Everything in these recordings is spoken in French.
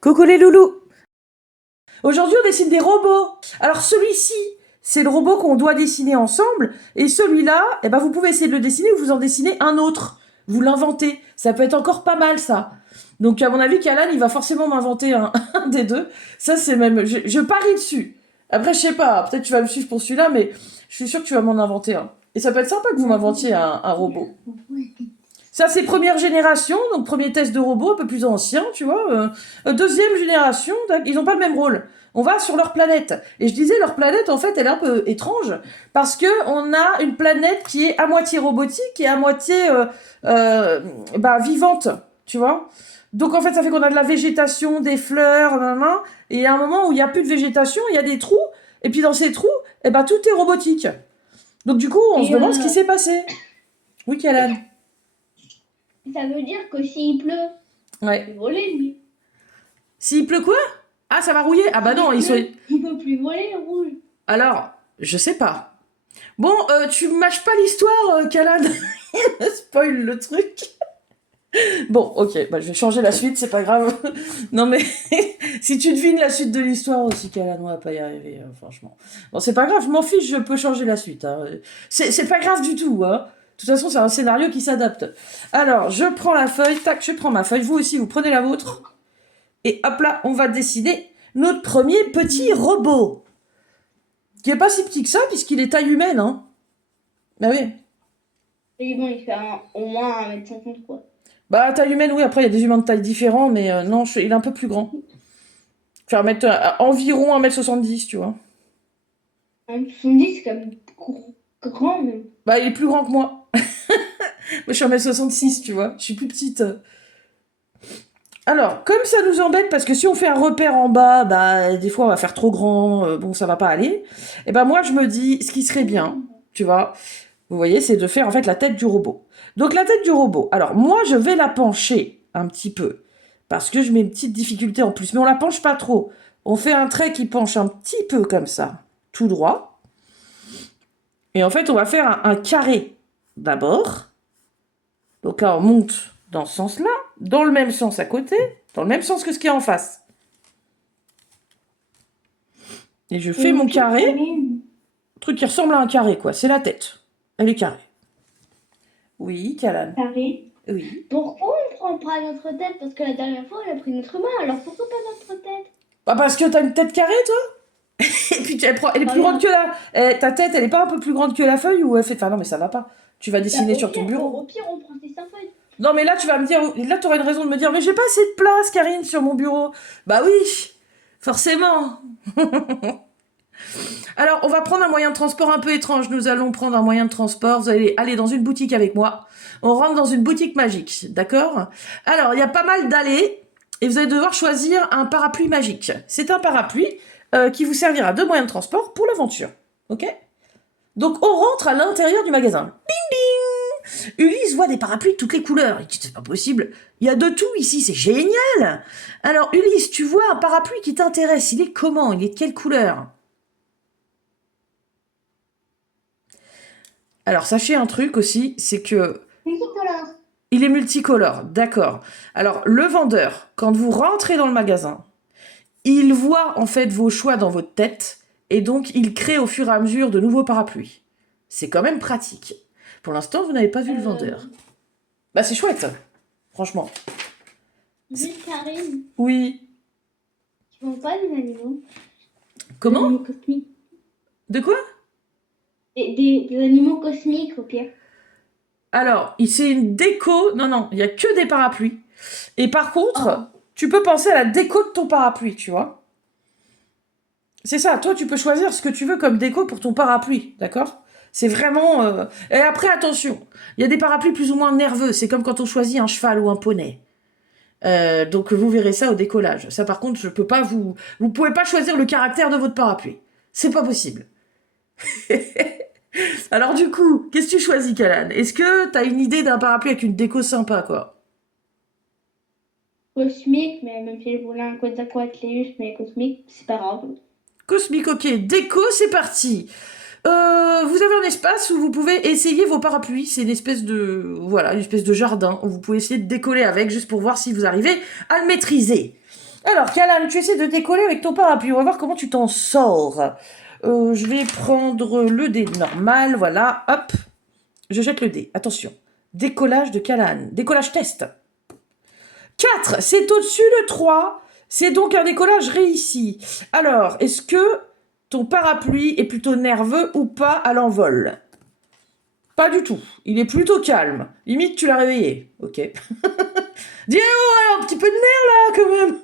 Coucou les loulous. Aujourd'hui, on dessine des robots. Alors celui-ci, c'est le robot qu'on doit dessiner ensemble. Et celui-là, eh ben, vous pouvez essayer de le dessiner ou vous en dessinez un autre. Vous l'inventez. Ça peut être encore pas mal, ça. Donc, à mon avis, Kalan, il va forcément m'inventer un des deux. Ça, c'est même... Je parie dessus. Après, je sais pas. Peut-être tu vas me suivre pour celui-là, mais je suis sûre que tu vas m'en inventer un. Et ça peut être sympa que vous m'inventiez un robot. Ça, c'est première génération, donc premier test de robot, un peu plus ancien, tu vois. Deuxième génération, ils n'ont pas le même rôle. On va sur leur planète. Et je disais, leur planète, en fait, elle est un peu étrange, parce que on a une planète qui est à moitié robotique et à moitié vivante, tu vois. Donc, en fait, ça fait qu'on a de la végétation, des fleurs, et il y a un moment où il n'y a plus de végétation, il y a des trous, et puis dans ces trous, tout est robotique. Donc, du coup, on se demande ce qui s'est passé. Oui, Kalan. Ça veut dire que s'il pleut, Ouais. il peut voler lui. S'il pleut quoi? Ah, ça va rouiller? Ah bah non, Il peut plus voler le rouge. Alors, je sais pas. Bon, tu mâches pas l'histoire, Calade. Spoil le truc. Bon, ok, bah, je vais changer la suite, c'est pas grave. Non mais, si tu devines la suite de l'histoire aussi, Calade, on va pas y arriver, franchement. Bon, c'est pas grave, je m'en fiche, je peux changer la suite. Hein. C'est pas grave du tout, hein. De toute façon, c'est un scénario qui s'adapte. Alors, je prends la feuille, tac, je prends ma feuille. Vous aussi, vous prenez la vôtre. Et hop là, on va dessiner notre premier petit robot. Qui est pas si petit que ça, puisqu'il est taille humaine, hein. Bah oui. Et bon, il fait au moins 1,50 m quoi. Bah, taille humaine, oui, après, il y a des humains de taille différents, mais non, il est un peu plus grand. Tu vas mettre environ 1,70 m, tu vois. 1,70 m, c'est quand même grand, même. Bah, il est plus grand que moi. Moi, je suis 1,66 m, tu vois. Je suis plus petite. Alors, comme ça nous embête, parce que si on fait un repère en bas, bah, des fois, on va faire trop grand, bon, ça va pas aller. Et ben, moi, je me dis, ce qui serait bien, tu vois, vous voyez, c'est de faire, en fait, la tête du robot. Donc, la tête du robot, alors, moi, je vais la pencher un petit peu, parce que je mets une petite difficulté en plus, mais on la penche pas trop. On fait un trait qui penche un petit peu comme ça, tout droit. Et en fait, on va faire un carré d'abord. Donc là, on monte dans ce sens-là, dans le même sens à côté, dans le même sens que ce qui est en face. Et je fais mon carré, truc qui ressemble à un carré, quoi. C'est la tête. Elle est carrée. Oui, Kalan. Carré. Oui. Pourquoi on prend pas notre tête? Parce que la dernière fois, on a pris notre main, alors pourquoi pas notre tête? Bah parce que t'as une tête carrée, toi. Et puis elle est plus grande que la... ta tête, elle est pas un peu plus grande que la feuille ou elle fait... Enfin non, mais ça va pas. Tu vas dessiner sur ton bureau. Au pire, on prend tes 5 feuilles. Non, mais là, tu vas me dire... Là, t'auras une raison de me dire, mais j'ai pas assez de place, Karine, sur mon bureau. Bah oui, forcément. Alors, on va prendre un moyen de transport un peu étrange. Nous allons prendre un moyen de transport. Vous allez aller dans une boutique avec moi. On rentre dans une boutique magique, d'accord? Alors, il y a pas mal d'allées et vous allez devoir choisir un parapluie magique. C'est un parapluie qui vous servira de moyen de transport pour l'aventure, ok? Donc, on rentre à l'intérieur du magasin. Bing, bing! Ulysse voit des parapluies de toutes les couleurs. Il dit, c'est pas possible. Il y a de tout ici, c'est génial! Alors, Ulysse, tu vois un parapluie qui t'intéresse. Il est comment? Il est de quelle couleur? Alors, sachez un truc aussi, c'est que... Multicolore. Il est multicolore, d'accord. Alors, le vendeur, quand vous rentrez dans le magasin, il voit en fait vos choix dans votre tête, et donc il crée au fur et à mesure de nouveaux parapluies. C'est quand même pratique. Pour l'instant, vous n'avez pas vu le vendeur. Bah, c'est chouette, franchement. Juste Karine, Oui. tu vends pas des animaux? Comment? Des animaux cosmiques. De quoi? Des animaux cosmiques, au pire. Alors, c'est une déco... Non, il n'y a que des parapluies. Et par contre, tu peux penser à la déco de ton parapluie, tu vois. C'est ça, toi tu peux choisir ce que tu veux comme déco pour ton parapluie, d'accord? C'est vraiment... Et après, attention, il y a des parapluies plus ou moins nerveux, c'est comme quand on choisit un cheval ou un poney. Donc vous verrez ça au décollage. Ça par contre, je peux pas vous... Vous pouvez pas choisir le caractère de votre parapluie. C'est pas possible. Alors du coup, qu'est-ce que tu choisis, Kalan? Est-ce que t'as une idée d'un parapluie avec une déco sympa, quoi? Cosmique, mais même si je voulais un Quetzalcoatlus, mais cosmique, c'est pas grave. Cosmique, ok. Déco, c'est parti. Vous avez un espace où vous pouvez essayer vos parapluies. C'est une espèce de... Voilà, une espèce de jardin où vous pouvez essayer de décoller avec, juste pour voir si vous arrivez à le maîtriser. Alors, Calan, tu essaies de décoller avec ton parapluie. On va voir comment tu t'en sors. Je vais prendre le dé normal. Voilà, hop. Je jette le dé. Attention. Décollage de Calan. Décollage test. 4, c'est au-dessus de 3. C'est donc un décollage réussi. Alors, est-ce que ton parapluie est plutôt nerveux ou pas à l'envol? Pas du tout. Il est plutôt calme. Limite, tu l'as réveillé. Ok. Dis, oh, un petit peu de nerf là, quand même.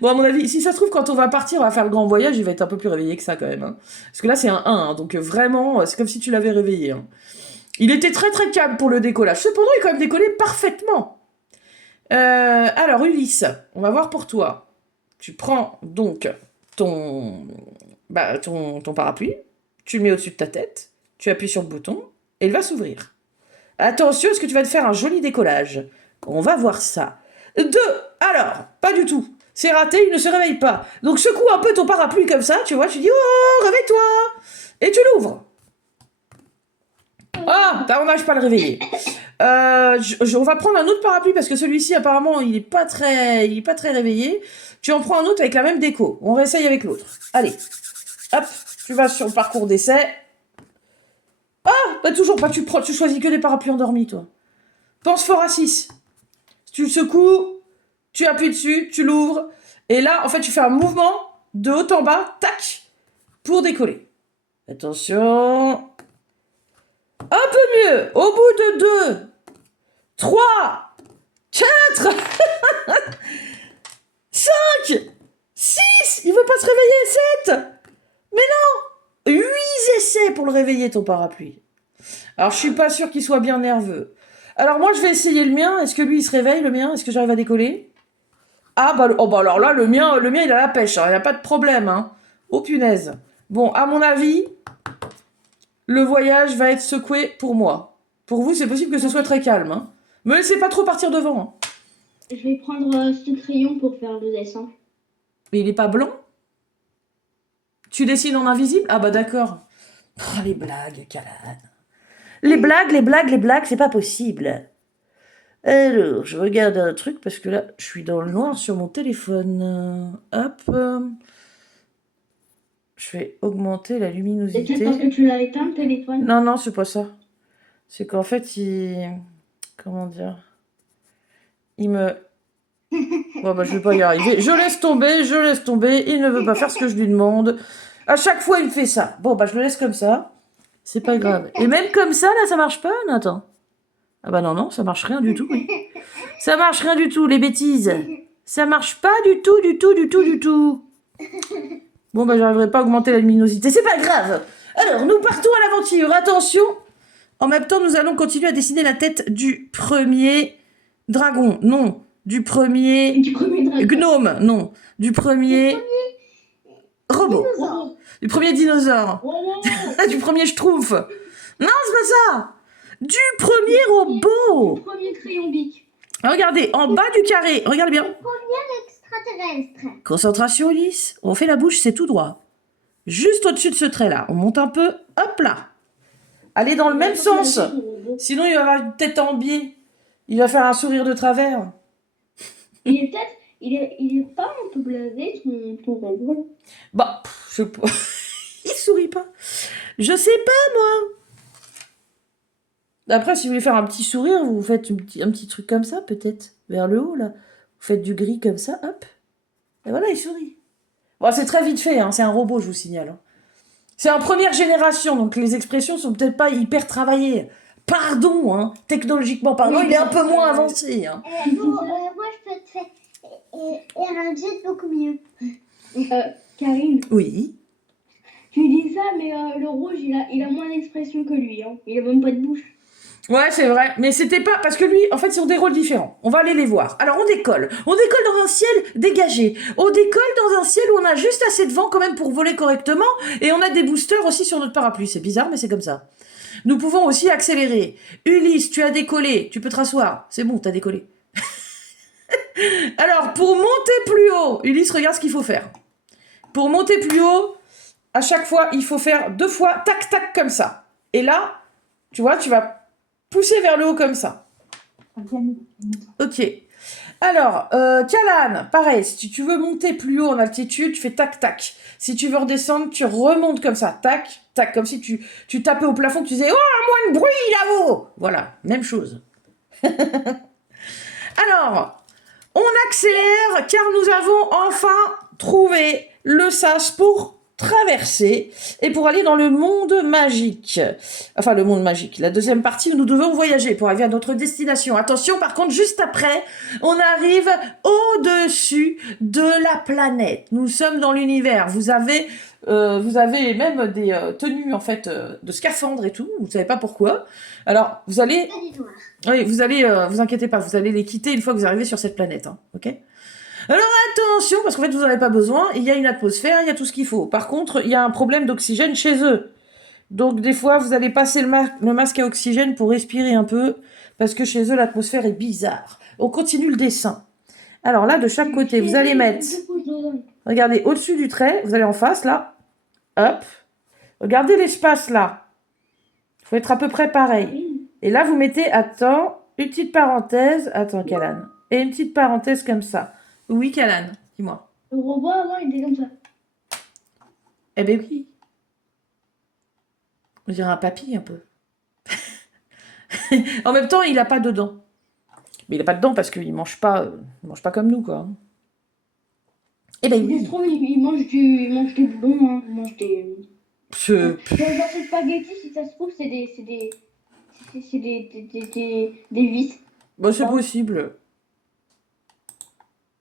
Bon, à mon avis, si ça se trouve, quand on va partir, on va faire le grand voyage, il va être un peu plus réveillé que ça, quand même. Hein. Parce que là, c'est un 1, hein, donc vraiment, c'est comme si tu l'avais réveillé. Hein. Il était très très calme pour le décollage. Cependant, il a quand même décollé parfaitement. Alors, Ulysse, on va voir pour toi. Tu prends donc ton parapluie, tu le mets au-dessus de ta tête, tu appuies sur le bouton, et il va s'ouvrir. Attention, est-ce que tu vas te faire un joli décollage? On va voir ça. 2, alors, pas du tout. C'est raté, il ne se réveille pas. Donc secoue un peu ton parapluie comme ça, tu vois, tu dis « Oh, réveille-toi !» Et tu l'ouvres. Ah, on n'arrive pas à le réveiller. On va prendre un autre parapluie parce que celui-ci apparemment il est pas très réveillé. Tu en prends un autre avec la même déco. On réessaye avec l'autre. Allez, hop, tu vas sur le parcours d'essai. Ah, bah toujours pas. Tu choisis que des parapluies endormis, toi. Pense fort à 6. Tu le secoues, tu appuies dessus, tu l'ouvres, et là en fait tu fais un mouvement de haut en bas, tac, pour décoller. Attention. Un peu mieux. Au bout de 2, 3, 4, 5, 6, il veut pas se réveiller, 7. Mais non, 8 essais pour le réveiller, ton parapluie. Alors, je suis pas sûre qu'il soit bien nerveux. Alors, moi, je vais essayer le mien. Est-ce que lui, il se réveille, le mien? Est-ce que j'arrive à décoller? Ah, bah, oh, bah alors là, le mien, il a la pêche. Hein. Il n'y a pas de problème. Hein. Oh, punaise. Bon, à mon avis, le voyage va être secoué pour moi. Pour vous, c'est possible que ce soit très calme. Hein. Me laissez pas trop partir devant. Hein. Je vais prendre ce crayon pour faire le dessin. Mais il est pas blanc? Tu dessines en invisible? Ah bah d'accord. Oh, les blagues, Calan. Les blagues, c'est pas possible. Alors, je regarde un truc parce que là, je suis dans le noir sur mon téléphone. Hop. Je vais augmenter la C'est luminosité. peut-être parce que tu l'as éteint, le téléphone. Non, non, c'est pas ça. C'est qu'en fait, il... Comment dire? Il me... Bon, bah, je vais pas y arriver. Je laisse tomber. Il ne veut pas faire ce que je lui demande. À chaque fois, il me fait ça. Bon, bah, je le laisse comme ça. C'est pas grave. Et même comme ça, là, ça marche pas, Nathan? Ah bah non, ça marche rien du tout. Oui. Ça marche rien du tout, les bêtises. Ça marche pas du tout. Bon, bah, j'arriverai pas à augmenter la luminosité. C'est pas grave. Alors, nous partons à l'aventure. Attention. En même temps, nous allons continuer à dessiner la tête du premier dragon. Non. Du premier gnome. Non. Du premier robot. Dinosaure. Du premier dinosaure. Oh, Du premier schtroumpf. Non, c'est pas ça. Du premier robot. le premier crayon bic. Regardez, en bas du carré. Regardez bien. Extraterrestre. Concentration, Ulysse. On fait la bouche, c'est tout droit. Juste au-dessus de ce trait-là. On monte un peu. Hop là. Allez dans le même sens. Sinon, il va avoir une tête en biais. Il va faire un sourire de travers. Il est peut-être... Il est pas un peu blasé, ton robot. Bah, je sais pas. Il sourit pas. Je sais pas, moi. Après, si vous voulez faire un petit sourire, vous faites un petit truc comme ça, peut-être. Vers le haut, là. Vous faites du gris comme ça, hop. Et voilà, il sourit. Bon, c'est très vite fait, hein. C'est un robot, je vous signale. Hein. C'est en première génération, donc les expressions sont peut-être pas hyper travaillées. Pardon, hein. Technologiquement parlant, Oui, il est un peu moins avancé. Hein. Moi, je peux te faire un jet beaucoup mieux. Karine, Oui. tu dis ça, mais le rouge, il a moins d'expression que lui. Hein. Il a même pas de bouche. Ouais, c'est vrai. Mais c'était pas... Parce que lui, en fait, ils ont des rôles différents. On va aller les voir. Alors, on décolle. On décolle dans un ciel dégagé. On décolle dans un ciel où on a juste assez de vent quand même pour voler correctement. Et on a des boosters aussi sur notre parapluie. C'est bizarre, mais c'est comme ça. Nous pouvons aussi accélérer. Ulysse, tu as décollé. Tu peux te rasseoir. C'est bon, t'as décollé. Alors, pour monter plus haut, Ulysse, regarde ce qu'il faut faire. Pour monter plus haut, à chaque fois, il faut faire 2 fois tac, tac, comme ça. Et là, tu vois, tu vas pousser vers le haut comme ça. Ok. Alors, Calan, pareil, si tu veux monter plus haut en altitude, tu fais tac, tac. Si tu veux redescendre, tu remontes comme ça, tac, tac, comme si tu tapais au plafond, tu disais « Oh, moins de bruit là-haut !» Voilà, même chose. Alors, on accélère car nous avons enfin trouvé le sas pour traverser et pour aller dans le monde magique. Enfin, le monde magique. La deuxième partie où nous devons voyager pour arriver à notre destination. Attention, par contre, juste après, on arrive au-dessus de la planète. Nous sommes dans l'univers. Vous avez même des tenues, en fait, de scaphandres et tout. Vous savez pas pourquoi. Alors, vous allez... Oui, vous allez, vous inquiétez pas, vous allez les quitter une fois que vous arrivez sur cette planète, hein, ok? Alors attention, parce qu'en fait vous n'en avez pas besoin, il y a une atmosphère, il y a tout ce qu'il faut. Par contre, il y a un problème d'oxygène chez eux. Donc des fois, vous allez passer le masque à oxygène pour respirer un peu, parce que chez eux, l'atmosphère est bizarre. On continue le dessin. Alors là, de chaque côté, vous allez mettre... Regardez, au-dessus du trait, vous allez en face, là. Hop. Regardez l'espace, là. Il faut être à peu près pareil. Et là, vous mettez, attends, une petite parenthèse. Attends, Calan. Et une petite parenthèse comme ça. Oui, Calan, dis-moi. Le robot, avant, il était comme ça. Eh ben oui. On dirait un papy, un peu. En même temps, il n'a pas de dents. Mais il n'a pas de dents parce qu'il ne mange pas comme nous, quoi. Eh ben oui. Il mange des boulons, hein. Il mange des... Dans ces spaghettis, si ça se trouve, c'est des vis. Bon, c'est possible.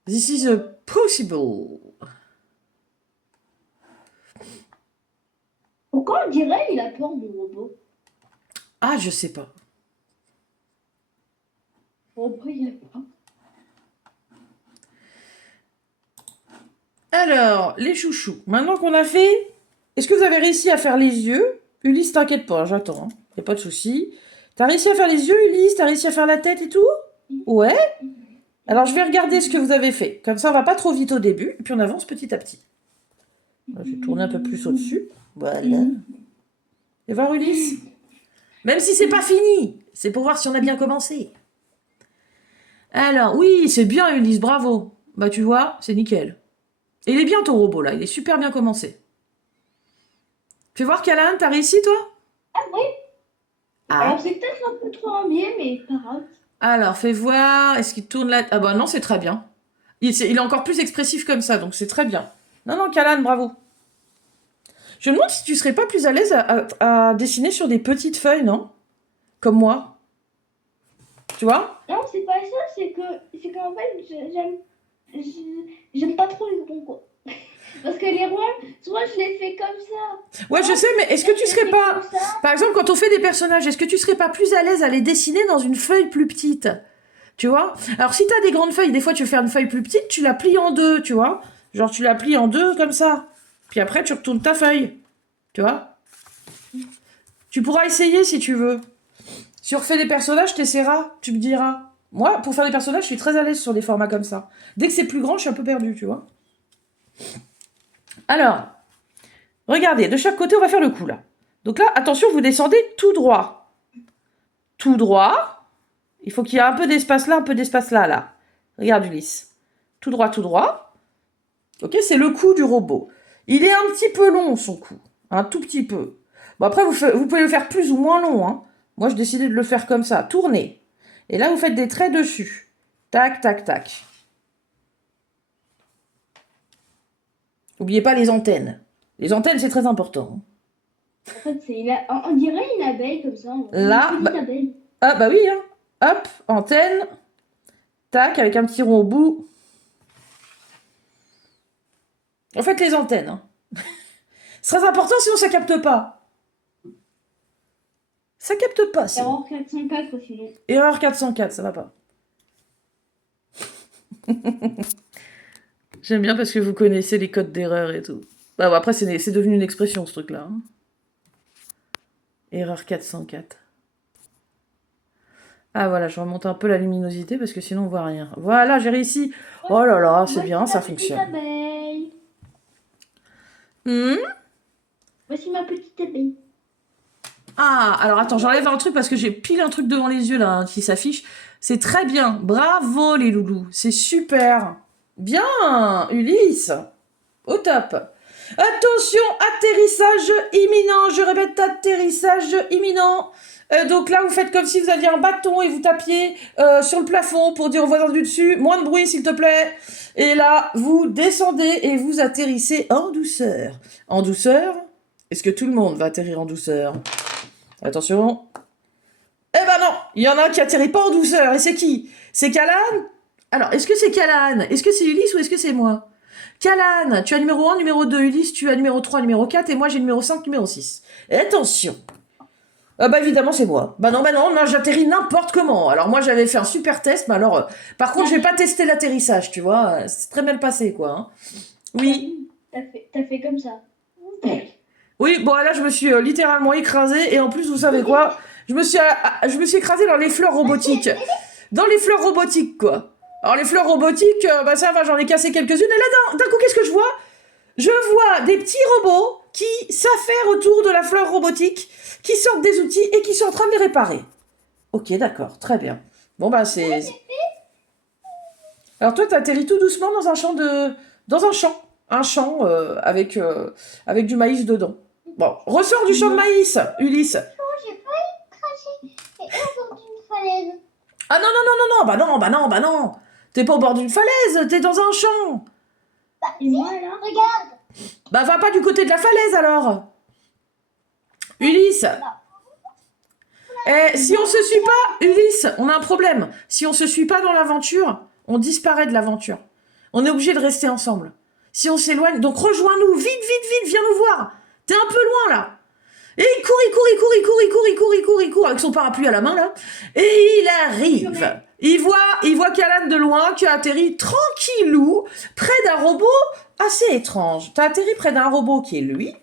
This is possible. Pourquoi on dirait il a peur du robot? Ah, je sais pas. Pourquoi il a peur? Alors, les chouchous. Maintenant qu'on a fait... Est-ce que vous avez réussi à faire les yeux? Ulysse, t'inquiète pas, j'attends. Y a pas de souci. T'as réussi à faire les yeux, Ulysse? T'as réussi à faire la tête et tout? Ouais. Alors, je vais regarder ce que vous avez fait. Comme ça, on va pas trop vite au début. Et puis, on avance petit à petit. Je vais tourner un peu plus au-dessus. Voilà. Et voir Ulysse? Même si c'est pas fini. C'est pour voir si on a bien commencé. Alors, oui, c'est bien, Ulysse, bravo. Bah, tu vois, c'est nickel. Et il est bien, ton robot, là. Il est super bien commencé. Fais voir, Calan, t'as réussi, toi? Ah oui. Ah. Alors, c'est peut-être un peu trop en biais, mais pas grave. Alors, fais voir. Est-ce qu'il tourne là? Ah bah non, c'est très bien. Il est encore plus expressif comme ça, donc c'est très bien. Non, non, Calan, bravo. Je me demande si tu serais pas plus à l'aise à dessiner sur des petites feuilles, non? Comme moi. Tu vois? Non, c'est pas ça, c'est qu'en fait, j'aime pas trop les ronds, quoi. Parce que les ronds, soit je les fais comme ça. Ouais, je sais, mais est-ce que tu serais pas... Par exemple, quand on fait des personnages, est-ce que tu serais pas plus à l'aise à les dessiner dans une feuille plus petite? Tu vois? Alors, si t'as des grandes feuilles, des fois, tu veux faire une feuille plus petite, tu la plies en deux, tu vois? Genre, tu la plies en deux, comme ça. Puis après, tu retournes ta feuille. Tu vois? Tu pourras essayer si tu veux. Si on refait des personnages, t'essaieras, tu me diras. Moi, pour faire des personnages, je suis très à l'aise sur des formats comme ça. Dès que c'est plus grand, je suis un peu perdue, tu vois? Alors, regardez, de chaque côté, on va faire le coup, là. Donc là, attention, vous descendez tout droit. Tout droit. Il faut qu'il y ait un peu d'espace là, un peu d'espace là, là. Regarde, Ulysse. Tout droit, tout droit. Ok, c'est le cou du robot. Il est un petit peu long, son cou. Un tout petit peu. Bon, après, vous pouvez le faire plus ou moins long, hein. Moi, j'ai décidé de le faire comme ça. Tournez. Et là, vous faites des traits dessus. Tac, tac, tac. N'oubliez pas les antennes. Les antennes, c'est très important. En fait, on dirait une abeille comme ça. Là, une petite abeille. Ah, bah oui, hein. Hop, antenne. Tac, avec un petit rond au bout. En fait, les antennes. Hein. C'est très important, sinon ça capte pas. Ça capte pas, sinon. Erreur 404, sinon. Erreur 404, ça va pas. J'aime bien parce que vous connaissez les codes d'erreur et tout. Bah bon, après, c'est devenu une expression, ce truc-là. Hein. Erreur 404. Ah voilà, je remonte un peu la luminosité parce que sinon on voit rien. Voilà, j'ai réussi. Oh là là, c'est bien, ça fonctionne. Abeille. Hmm? Voici ma petite abeille. Ah, alors attends, j'enlève un truc parce que j'ai pile un truc devant les yeux là hein, qui s'affiche. C'est très bien. Bravo les loulous. C'est super. Bien, Ulysse. Au top. Attention, atterrissage imminent. Je répète, atterrissage imminent. Donc là, vous faites comme si vous aviez un bâton et vous tapiez sur le plafond pour dire aux voisins du dessus, moins de bruit s'il te plaît. Et là, vous descendez et vous atterrissez en douceur. En douceur? Est-ce que tout le monde va atterrir en douceur? Attention. Eh ben non, il y en a un qui atterrit pas en douceur. Et c'est qui? C'est Calan? Alors, est-ce que c'est Calan? Est-ce que c'est Ulysse ou est-ce que c'est moi? Calan, tu as numéro 1, numéro 2. Ulysse, tu as numéro 3, numéro 4. Et moi, j'ai numéro 5, numéro 6. Et attention. Ah bah évidemment, c'est moi. Bah non, moi j'atterris n'importe comment. Alors moi, j'avais fait un super test, mais alors... par contre, je vais pas tester l'atterrissage, tu vois. C'est très mal passé, quoi. Hein. Oui. T'as fait comme ça. Oui, bon, là, je me suis littéralement écrasée. Et en plus, vous savez quoi? Je me suis écrasée dans les fleurs robotiques. Dans les fleurs robotiques, quoi. Alors, les fleurs robotiques, bah ça va, j'en ai cassé quelques-unes. Et là, d'un coup, qu'est-ce que je vois? Je vois des petits robots qui s'affairent autour de la fleur robotique, qui sortent des outils et qui sont en train de les réparer. Ok, d'accord, très bien. Bon, bah, c'est... Alors, toi, t'atterris tout doucement dans un champ de... Dans un champ. Un champ avec du maïs dedans. Bon, ressors du champ de maïs, Ulysse. J'ai failli cracher et au bord d'une falaise. Ah non, non. T'es pas au bord d'une falaise, t'es dans un champ. Bah, et moi là, regarde. Bah, va pas du côté de la falaise, alors. Ulysse. Eh, si on se suit pas, Ulysse, on a un problème. Si on se suit pas dans l'aventure, on disparaît de l'aventure. On est obligé de rester ensemble. Si on s'éloigne, donc rejoins-nous, vite, viens nous voir. T'es un peu loin, là. Et il court, avec son parapluie à la main, là. Et il arrive. Il voit Calan de loin, qui a atterri tranquillou, près d'un robot assez étrange. T'as atterri près d'un robot qui est lui,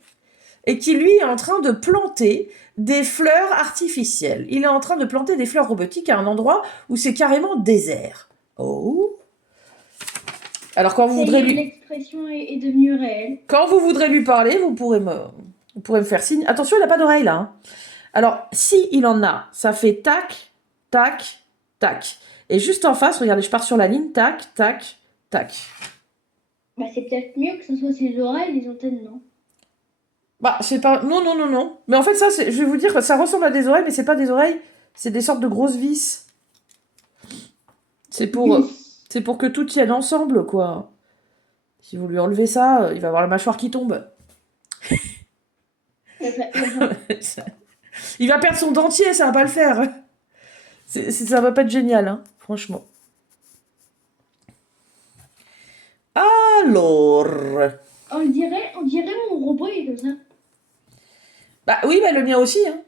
et qui, lui, est en train de planter des fleurs artificielles. Il est en train de planter des fleurs robotiques à un endroit où c'est carrément désert. Oh. Alors, quand vous voudrez lui... L'expression est devenue réelle. Quand vous voudrez lui parler, vous pourrez me faire signe. Attention, il n'a pas d'oreille, là. Hein. Alors, si il en a, ça fait tac, tac, tac. Et juste en face, regardez, je pars sur la ligne, tac, tac, tac. Bah, c'est peut-être mieux que ce soit ses oreilles, les antennes, non? Bah, c'est pas... Non. Mais en fait, ça, je vais vous dire, ça ressemble à des oreilles, mais c'est pas des oreilles, c'est des sortes de grosses vis. C'est pour que tout tienne ensemble, quoi. Si vous lui enlevez ça, il va avoir la mâchoire qui tombe. Il va perdre son dentier, ça va pas le faire. Ça va pas être génial, hein, franchement. Alors... On dirait mon robot, il est comme ça. Bah oui, bah le mien aussi, hein.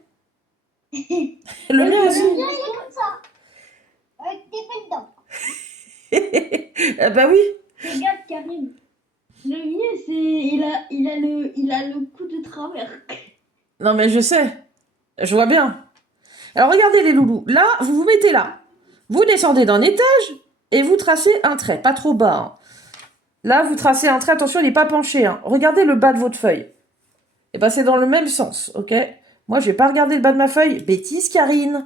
Le mien aussi. Le mien, il est comme ça. Avec des feuilles dedans. Ah bah oui. Regarde, Karine. Le mien, il a le coup de travers. Non mais je sais. Je vois bien. Alors regardez les loulous. Là, vous vous mettez là. Vous descendez d'un étage et vous tracez un trait. Pas trop bas. Hein. Là, vous tracez un trait. Attention, il n'est pas penché. Hein. Regardez le bas de votre feuille. Et ben c'est dans le même sens, ok? Moi, je vais pas regarder le bas de ma feuille. Bêtise, Karine.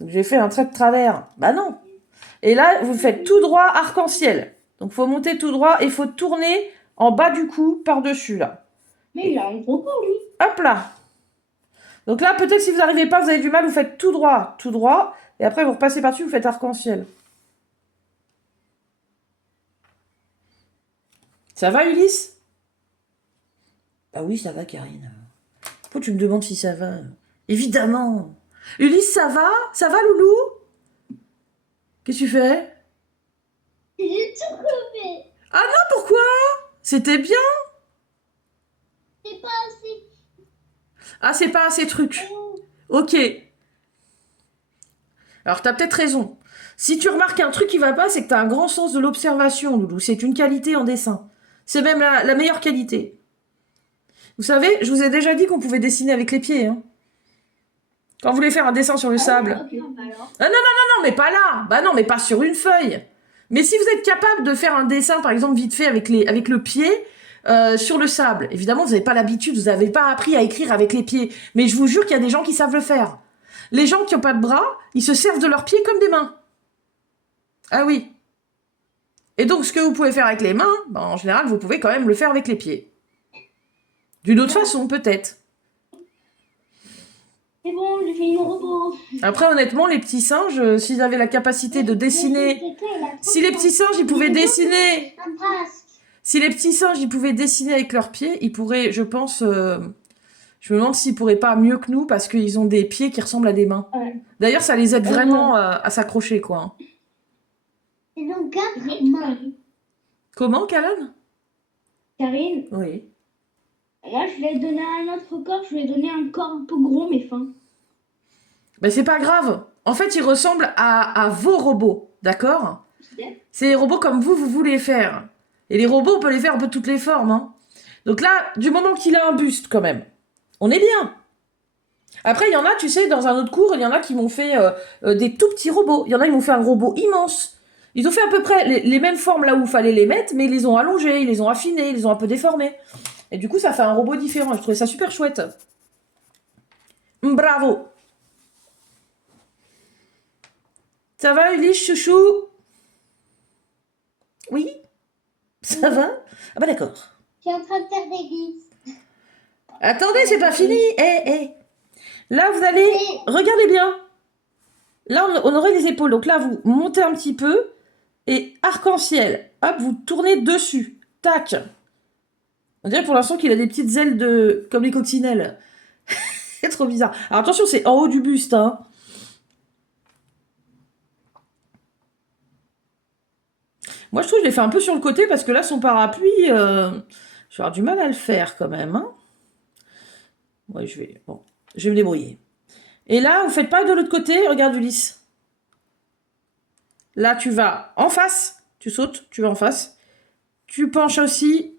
Donc, j'ai fait un trait de travers. Bah non. Et là, vous faites tout droit arc-en-ciel. Donc, faut monter tout droit et faut tourner en bas du cou par-dessus, là. Mais il a un gros corps, lui. Hop là. Donc là, peut-être si vous n'arrivez pas, vous avez du mal, vous faites tout droit. Et après, vous repassez par-dessus, vous faites arc-en-ciel. Ça va, Ulysse? Ah oui, ça va, Karine. Pourquoi tu me demandes si ça va? Évidemment. Ulysse, ça va? Ça va, loulou? Qu'est-ce que tu fais? J'ai tout coupé. Ah non, pourquoi? C'était bien? C'est pas assez. Ah, c'est pas assez truc. Ok. Alors, t'as peut-être raison. Si tu remarques un truc qui va pas, c'est que t'as un grand sens de l'observation, loulou. C'est une qualité en dessin. C'est même la meilleure qualité. Vous savez, je vous ai déjà dit qu'on pouvait dessiner avec les pieds. Hein. Quand vous voulez faire un dessin sur le sable. Okay. Ah non, mais pas là. Bah non, mais pas sur une feuille. Mais si vous êtes capable de faire un dessin, par exemple, vite fait avec le pied, sur le sable. Évidemment, vous n'avez pas l'habitude, vous n'avez pas appris à écrire avec les pieds. Mais je vous jure qu'il y a des gens qui savent le faire. Les gens qui n'ont pas de bras, ils se servent de leurs pieds comme des mains. Ah oui. Et donc, ce que vous pouvez faire avec les mains, ben, en général, vous pouvez quand même le faire avec les pieds. D'une autre façon, peut-être. C'est bon, j'ai fini mon robot. Après, honnêtement, les petits singes, s'ils avaient la capacité de dessiner... Si les petits singes, ils pouvaient dessiner... Si les petits singes, ils pouvaient dessiner avec leurs pieds, ils pourraient, je pense... Je me demande s'ils pourraient pas mieux que nous, parce qu'ils ont des pieds qui ressemblent à des mains. Ouais. D'ailleurs, ça les aide vraiment à s'accrocher, quoi. Ils ont 4 mains. Comment, Callan? Karine, Oui. moi je vais donner un autre corps, je vais donner un corps un peu gros mais fin. Ben, c'est pas grave. En fait, ils ressemblent à vos robots, d'accord? C'est les robots comme vous voulez faire. Et les robots, on peut les faire un peu de toutes les formes, hein. Donc là, du moment qu'il a un buste, quand même, on est bien. Après, il y en a, tu sais, dans un autre cours, il y en a qui m'ont fait des tout petits robots. Il y en a, ils m'ont fait un robot immense. Ils ont fait à peu près les mêmes formes là où il fallait les mettre, mais ils les ont allongés, ils les ont affinés, ils les ont un peu déformés. Et du coup, ça fait un robot différent. Je trouvais ça super chouette. Bravo. Ça va, Ulysse, chouchou? Oui? Ça va? Ah bah d'accord. Je suis en train de faire des glisses. Attendez, c'est pas fini. Là, vous allez... Regardez bien. Là, on aurait les épaules. Donc là, vous montez un petit peu. Et arc-en-ciel. Hop, vous tournez dessus. Tac. On dirait pour l'instant qu'il a des petites ailes comme les coccinelles. C'est trop bizarre. Alors attention, c'est en haut du buste, hein. Moi, je trouve que je l'ai fait un peu sur le côté parce que là, son parapluie, je vais avoir du mal à le faire quand même, hein. Ouais, je vais me débrouiller. Et là, vous faites pas de l'autre côté. Regarde, Ulysse. Là, tu vas en face. Tu sautes, tu vas en face. Tu penches aussi.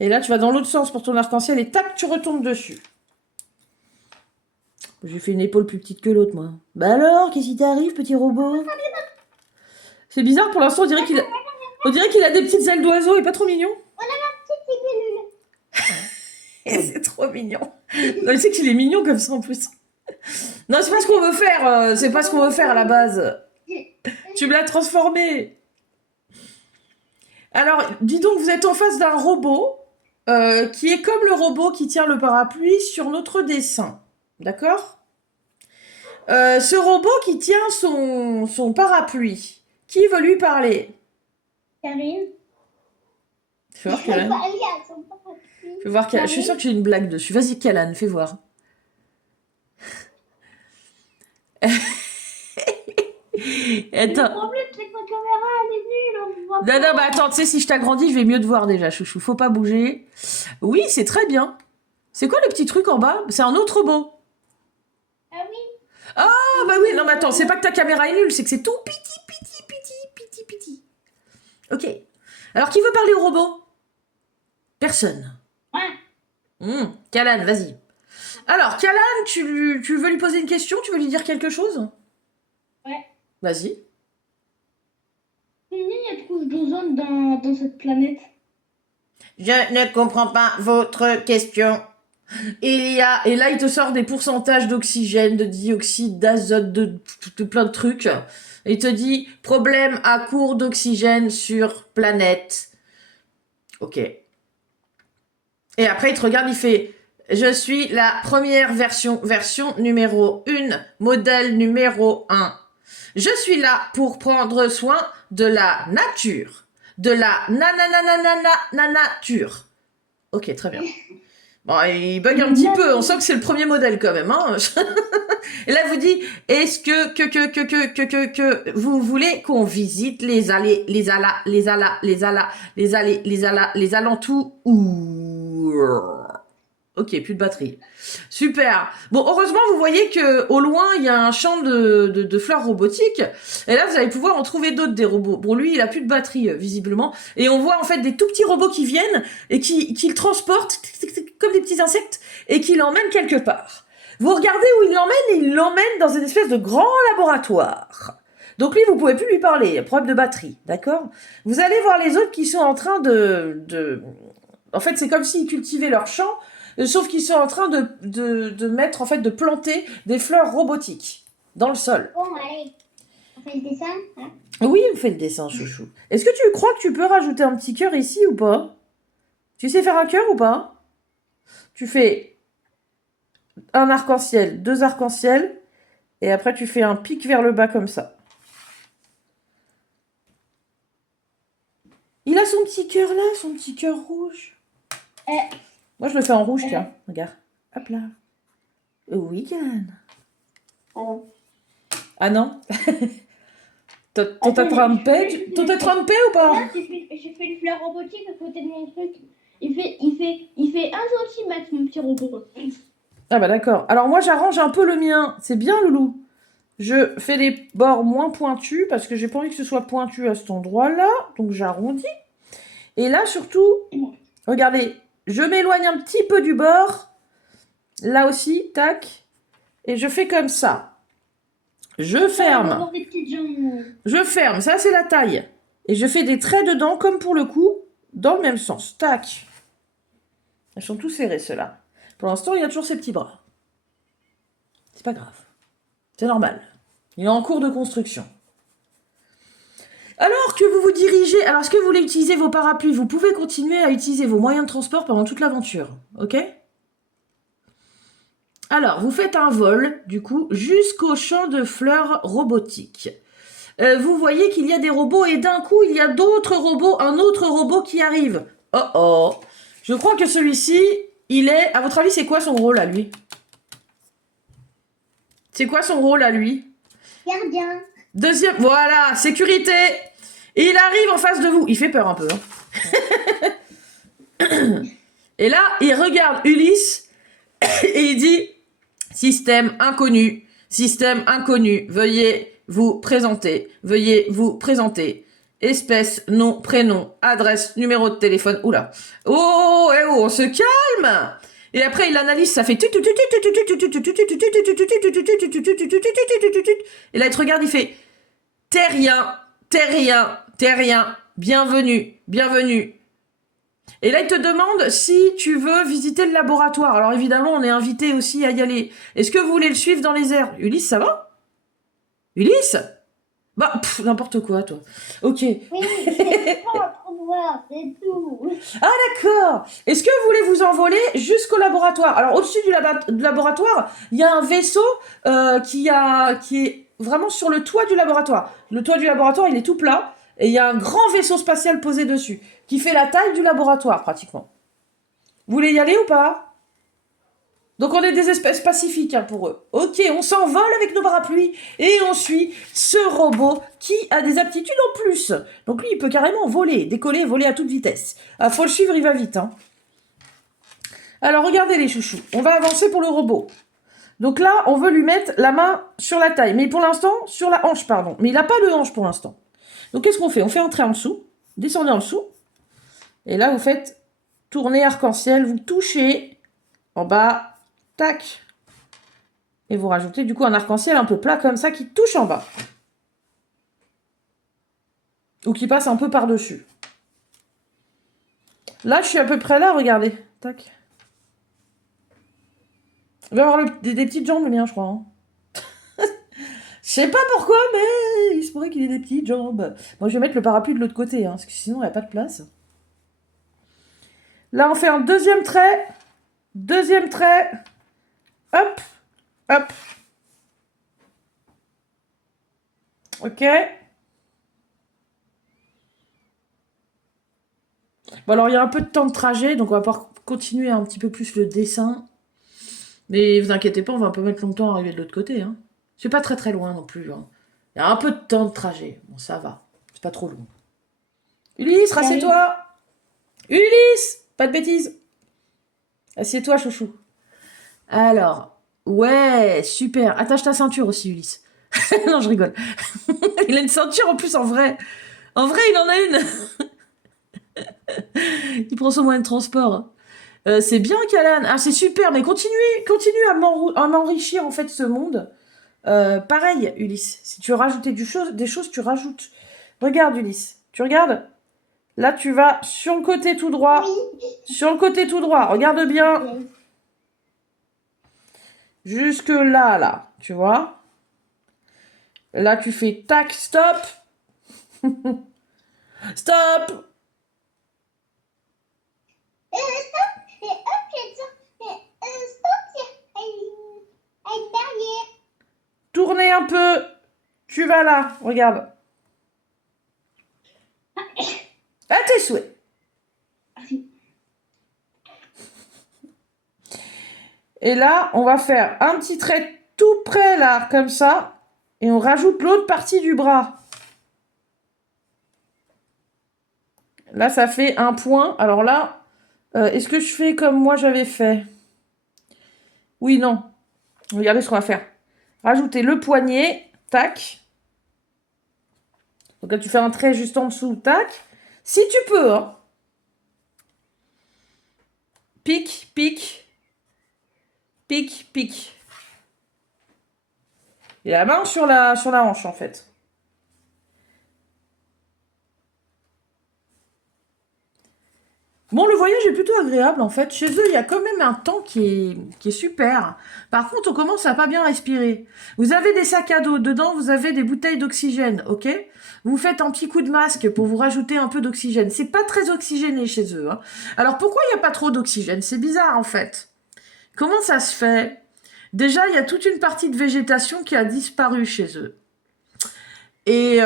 Et là, tu vas dans l'autre sens pour ton arc-en-ciel et tac, tu retombes dessus. J'ai fait une épaule plus petite que l'autre, moi. Bah alors, qu'est-ce qui t'arrive, petit robot? C'est bizarre, pour l'instant, on dirait qu'il a des petites ailes d'oiseau et pas trop mignon. On a ma petite cellule. C'est trop mignon. Non, tu sais qu'il est mignon comme ça en plus. Non, c'est pas ce qu'on veut faire. C'est pas ce qu'on veut faire à la base. Tu me l'as transformé. Alors, dis donc, vous êtes en face d'un robot qui est comme le robot qui tient le parapluie sur notre dessin. D'accord? Ce robot qui tient son parapluie, qui veut lui parler? Karine. Fais voir, Callan. Fais voir, Callan. Je suis sûre que j'ai une blague dessus. Vas-y, Callan, fais voir. Attends. Le problème, c'est que ma caméra, elle est nulle. On voit Non, non, bah attends, tu sais, si je t'agrandis, je vais mieux te voir déjà, chouchou. Faut pas bouger. Oui, c'est très bien. C'est quoi le petit truc en bas? C'est un autre robot. Ah oui. Ah, bah oui, non, mais attends, c'est pas que ta caméra est nulle, c'est que c'est tout petit. Ok. Alors, qui veut parler au robot? Personne. Ouais. Callan, vas-y. Alors, Callan, tu veux lui poser une question? Tu veux lui dire quelque chose? Ouais. Vas-y. Combien il y a de couches d'ozone dans cette planète? Je ne comprends pas votre question. Et là, il te sort des pourcentages d'oxygène, de dioxyde, d'azote, de plein de trucs. Et il te dit, problème à court d'oxygène sur planète. Ok. Et après, il te regarde, il fait, je suis la première version numéro 1, modèle numéro 1. Je suis là pour prendre soin de la nature. De la nature. Ok, très bien. Bon, il bug un petit peu, on sent que c'est le premier modèle quand même, hein. Et là, vous dit, est-ce que vous voulez qu'on visite les alentours ou... Ok, plus de batterie. Super. Bon, heureusement, vous voyez que au loin, il y a un champ de fleurs robotiques. Et là, vous allez pouvoir en trouver d'autres, des robots. Bon, lui, il a plus de batterie, visiblement. Et on voit en fait des tout petits robots qui viennent et qui le transportent comme des petits insectes et qui l'emmènent quelque part. Vous regardez où il l'emmène et il l'emmène dans une espèce de grand laboratoire. Donc lui, vous pouvez plus lui parler. Problème de batterie, d'accord? Vous allez voir les autres qui sont en train de En fait, c'est comme s'ils cultivaient leur champ, sauf qu'ils sont en train de mettre, en fait, de planter des fleurs robotiques dans le sol. Bon, allez, on fait le dessin, hein. Oui, on fait le dessin, chouchou. Est-ce que tu crois que tu peux rajouter un petit cœur ici ou pas? Tu sais faire un cœur ou pas? Tu fais un arc-en-ciel, 2 arcs-en-ciel, et après tu fais un pic vers le bas comme ça. Il a son petit cœur là, son petit cœur rouge. Moi je le fais en rouge, tiens, regarde. Hop là. Oui, Can. Ah non? T'as trompé ou pas? Là, j'ai fait une fleur robotique à côté de mon truc. Il fait 1 centimètre, mon petit robot. Ah bah d'accord. Alors moi j'arrange un peu le mien. C'est bien, Loulou. Je fais les bords moins pointus parce que j'ai pas envie que ce soit pointu à cet endroit-là. Donc j'arrondis. Et là surtout, regardez, je m'éloigne un petit peu du bord. Là aussi, tac. Et je fais comme ça. Je ferme. Je ferme. Ça, c'est la taille. Et je fais des traits dedans, comme pour le coup, dans le même sens. Tac. Elles sont tous serrées, ceux-là. Pour l'instant, il y a toujours ces petits bras. C'est pas grave. C'est normal. Il est en cours de construction. Alors que vous vous dirigez... Alors, est-ce que vous voulez utiliser vos parapluies? Vous pouvez continuer à utiliser vos moyens de transport pendant toute l'aventure. Ok? Alors, vous faites un vol, du coup, jusqu'au champ de fleurs robotiques. Vous voyez qu'il y a des robots et d'un coup, il y a d'autres robots, un autre robot qui arrive. Oh oh. Je crois que celui-ci, il est... À votre avis, c'est quoi son rôle à lui? C'est quoi son rôle à lui? Gardien. Deuxième... Voilà, sécurité. Et il arrive en face de vous. Il fait peur un peu. Hein. Et là, il regarde Ulysse et il dit... Système inconnu, veuillez vous présenter, espèce, nom, prénom, adresse, numéro de téléphone, oula, oh, on se calme. Et après il analyse, ça fait et là il te regarde, il fait terrien, bienvenue. Et là, il te demande si tu veux visiter le laboratoire. Alors évidemment, on est invité aussi à y aller. Est-ce que vous voulez le suivre dans les airs? Ulysse, ça va? Ulysse? Bah, n'importe quoi, toi. Ok. Oui, c'est pas pour voir, c'est tout. Ah, d'accord. Est-ce que vous voulez vous envoler jusqu'au laboratoire? Alors, au-dessus du laboratoire, il y a un vaisseau qui est vraiment sur le toit du laboratoire. Le toit du laboratoire, il est tout plat. Et il y a un grand vaisseau spatial posé dessus, qui fait la taille du laboratoire, pratiquement. Vous voulez y aller ou pas? Donc on est des espèces pacifiques hein, pour eux. Ok, on s'envole avec nos parapluies et on suit ce robot qui a des aptitudes en plus. Donc lui, il peut carrément voler, décoller et voler à toute vitesse. Ah, faut le suivre, il va vite. Hein. Alors regardez les chouchous, on va avancer pour le robot. Donc là, on veut lui mettre la main sur la taille, mais pour l'instant, sur la hanche, pardon. Mais il n'a pas de hanche pour l'instant. Donc, qu'est-ce qu'on fait? On fait un trait en dessous, descendez en dessous, et là, vous faites tourner arc-en-ciel, vous touchez en bas, tac, et vous rajoutez du coup un arc-en-ciel un peu plat comme ça qui touche en bas. Ou qui passe un peu par-dessus. Là, je suis à peu près là, regardez, tac. Il va avoir des petites jambes, le mien, je crois. Hein. Je sais pas pourquoi, mais il se pourrait qu'il ait des petites jambes. Moi, je vais mettre le parapluie de l'autre côté, hein, parce que sinon, il n'y a pas de place. Là, on fait un deuxième trait. Hop, hop. Ok. Bon, alors, il y a un peu de temps de trajet, donc on va pouvoir continuer un petit peu plus le dessin. Mais vous inquiétez pas, on va un peu mettre longtemps à arriver de l'autre côté, hein. C'est pas très loin non plus. Hein. Il y a un peu de temps de trajet. Bon, ça va. C'est pas trop long. Ulysse, rassieds-toi. Ulysse, pas de bêtises. Assieds-toi, chouchou. Alors, ouais, super. Attache ta ceinture aussi, Ulysse. Non, je rigole. Il a une ceinture en plus en vrai. En vrai, il en a une. Il prend son moyen de transport. C'est bien, Calan. Ah, c'est super, mais continue à m'enrichir en fait ce monde. Pareil, Ulysse. Si tu veux rajouter des choses, tu rajoutes. Regarde, Ulysse. Tu regardes? Là, tu vas sur le côté tout droit. Sur le côté tout droit. Regarde bien. Jusque là, là. Tu vois? Là, tu fais tac, stop. Stop. Tournez un peu. Tu vas là. Regarde. À tes souhaits. Et là, on va faire un petit trait tout près là, comme ça. Et on rajoute l'autre partie du bras. Là, ça fait un point. Alors là, est-ce que je fais comme moi j'avais fait? Oui, non. Regardez ce qu'on va faire. Rajouter le poignet. Tac. Donc là, tu fais un trait juste en dessous. Tac. Si tu peux, hein. Pique, pique. Pique, pique. Et la main sur la hanche, en fait. Bon, le voyage est plutôt agréable, en fait. Chez eux, il y a quand même un temps qui est super. Par contre, on commence à pas bien respirer. Vous avez des sacs à dos. Dedans, vous avez des bouteilles d'oxygène, ok? Vous faites un petit coup de masque pour vous rajouter un peu d'oxygène. C'est pas très oxygéné chez eux, hein. Alors, pourquoi il n'y a pas trop d'oxygène? C'est bizarre, en fait. Comment ça se fait? Déjà, il y a toute une partie de végétation qui a disparu chez eux. Et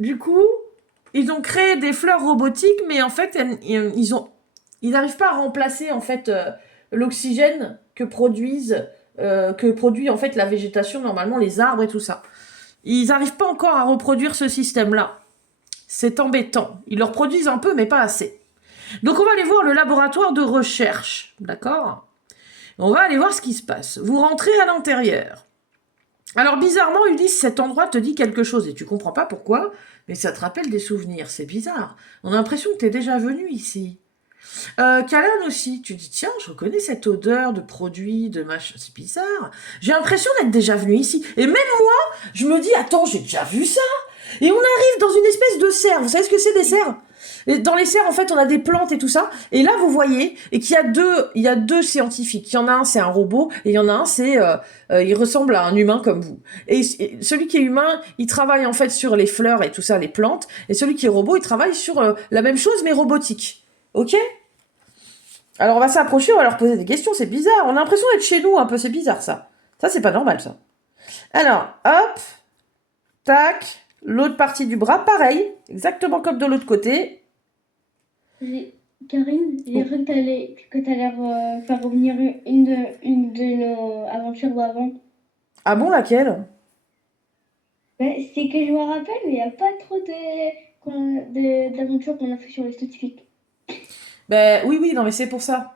du coup, ils ont créé des fleurs robotiques, mais en fait, ils n'arrivent pas à remplacer en fait l'oxygène que produit en fait la végétation, normalement les arbres et tout ça. Ils n'arrivent pas encore à reproduire ce système-là. C'est embêtant. Ils leur produisent un peu, mais pas assez. Donc on va aller voir le laboratoire de recherche, d'accord? On va aller voir ce qui se passe. Vous rentrez à l'intérieur. Alors bizarrement, Ulysse, cet endroit te dit quelque chose et tu comprends pas pourquoi, mais ça te rappelle des souvenirs, c'est bizarre. On a l'impression que t'es déjà venu ici. Callan aussi, tu dis tiens, je reconnais cette odeur de produits, de machin, c'est bizarre. J'ai l'impression d'être déjà venu ici. Et même moi, je me dis attends, j'ai déjà vu ça. Et on arrive dans une espèce de serre. Vous savez ce que c'est des serres? Et dans les serres, en fait, on a des plantes et tout ça. Et là, vous voyez, et qu'il y a deux scientifiques. Il y en a un, c'est un robot, et il y en a un, il ressemble à un humain comme vous. Et celui qui est humain, il travaille en fait sur les fleurs et tout ça, les plantes. Et celui qui est robot, il travaille sur la même chose, mais robotique. Ok? Alors, on va s'approcher, on va leur poser des questions. C'est bizarre. On a l'impression d'être chez nous un peu. C'est bizarre, ça. Ça, c'est pas normal, ça. Alors, hop, tac. L'autre partie du bras, pareil, exactement comme de l'autre côté. Karine, j'ai cru que t'allais faire revenir une de nos aventures d'avant. Ah bon, laquelle? C'est que je me rappelle, mais il n'y a pas trop d'aventures qu'on a fait sur les scientifiques. Ben oui, non mais c'est pour ça.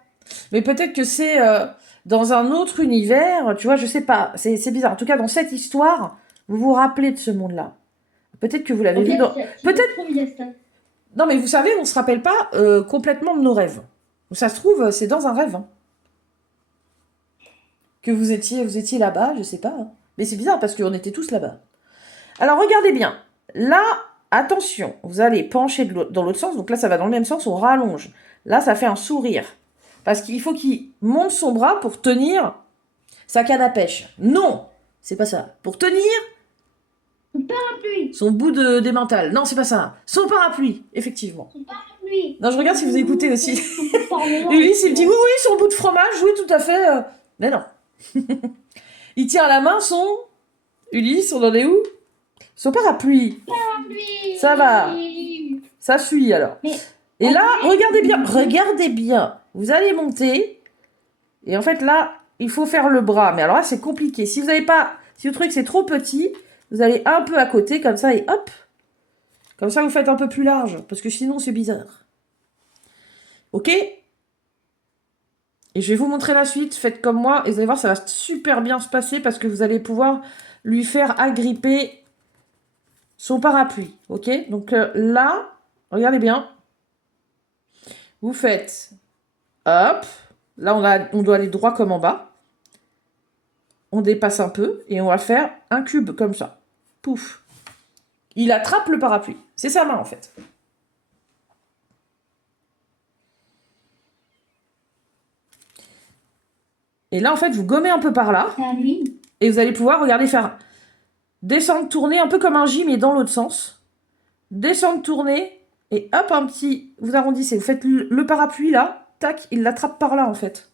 Mais peut-être que c'est dans un autre univers, tu vois, je sais pas, c'est bizarre. En tout cas, dans cette histoire, vous vous rappelez de ce monde-là. Peut-être que vous l'avez vu dans... Peut-être... Non mais vous savez, on se rappelle pas complètement de nos rêves. Ça se trouve, c'est dans un rêve. Hein. Que vous étiez là-bas, je sais pas. Hein. Mais c'est bizarre parce qu'on était tous là-bas. Alors regardez bien. Là, attention, vous allez pencher dans l'autre sens. Donc là, ça va dans le même sens, on rallonge. Là, ça fait un sourire. Parce qu'il faut qu'il monte son bras pour tenir sa canne à pêche. Non, c'est pas ça. Pour tenir son parapluie. Son bout d'émental. Non, c'est pas ça. Son parapluie, effectivement. Son parapluie. Non, je regarde si vous écoutez aussi. Ulysse, il me dit oui, son bout de fromage, oui, tout à fait. Mais non. Il tient à la main son... Ulysse, on en est où? Son parapluie. Ça va. Ça suit alors. Et là, regardez bien. Vous allez monter. Et en fait, là, il faut faire le bras. Mais alors là, c'est compliqué. Si vous trouvez que c'est trop petit, vous allez un peu à côté, comme ça, et hop. Comme ça, vous faites un peu plus large. Parce que sinon, c'est bizarre. Ok? Et je vais vous montrer la suite. Faites comme moi. Et vous allez voir, ça va super bien se passer parce que vous allez pouvoir lui faire agripper son parapluie. Ok? Donc là, regardez bien. Vous faites, hop, là on doit aller droit comme en bas. On dépasse un peu et on va faire un cube comme ça. Pouf. Il attrape le parapluie. C'est sa main en fait. Et là, en fait, vous gommez un peu par là. Ça arrive. Et vous allez pouvoir, regardez, faire descendre, tourner, un peu comme un J, mais dans l'autre sens. Descendre, tourner, et hop, un petit... Vous arrondissez. Vous faites le parapluie, là. Tac, il l'attrape par là, en fait.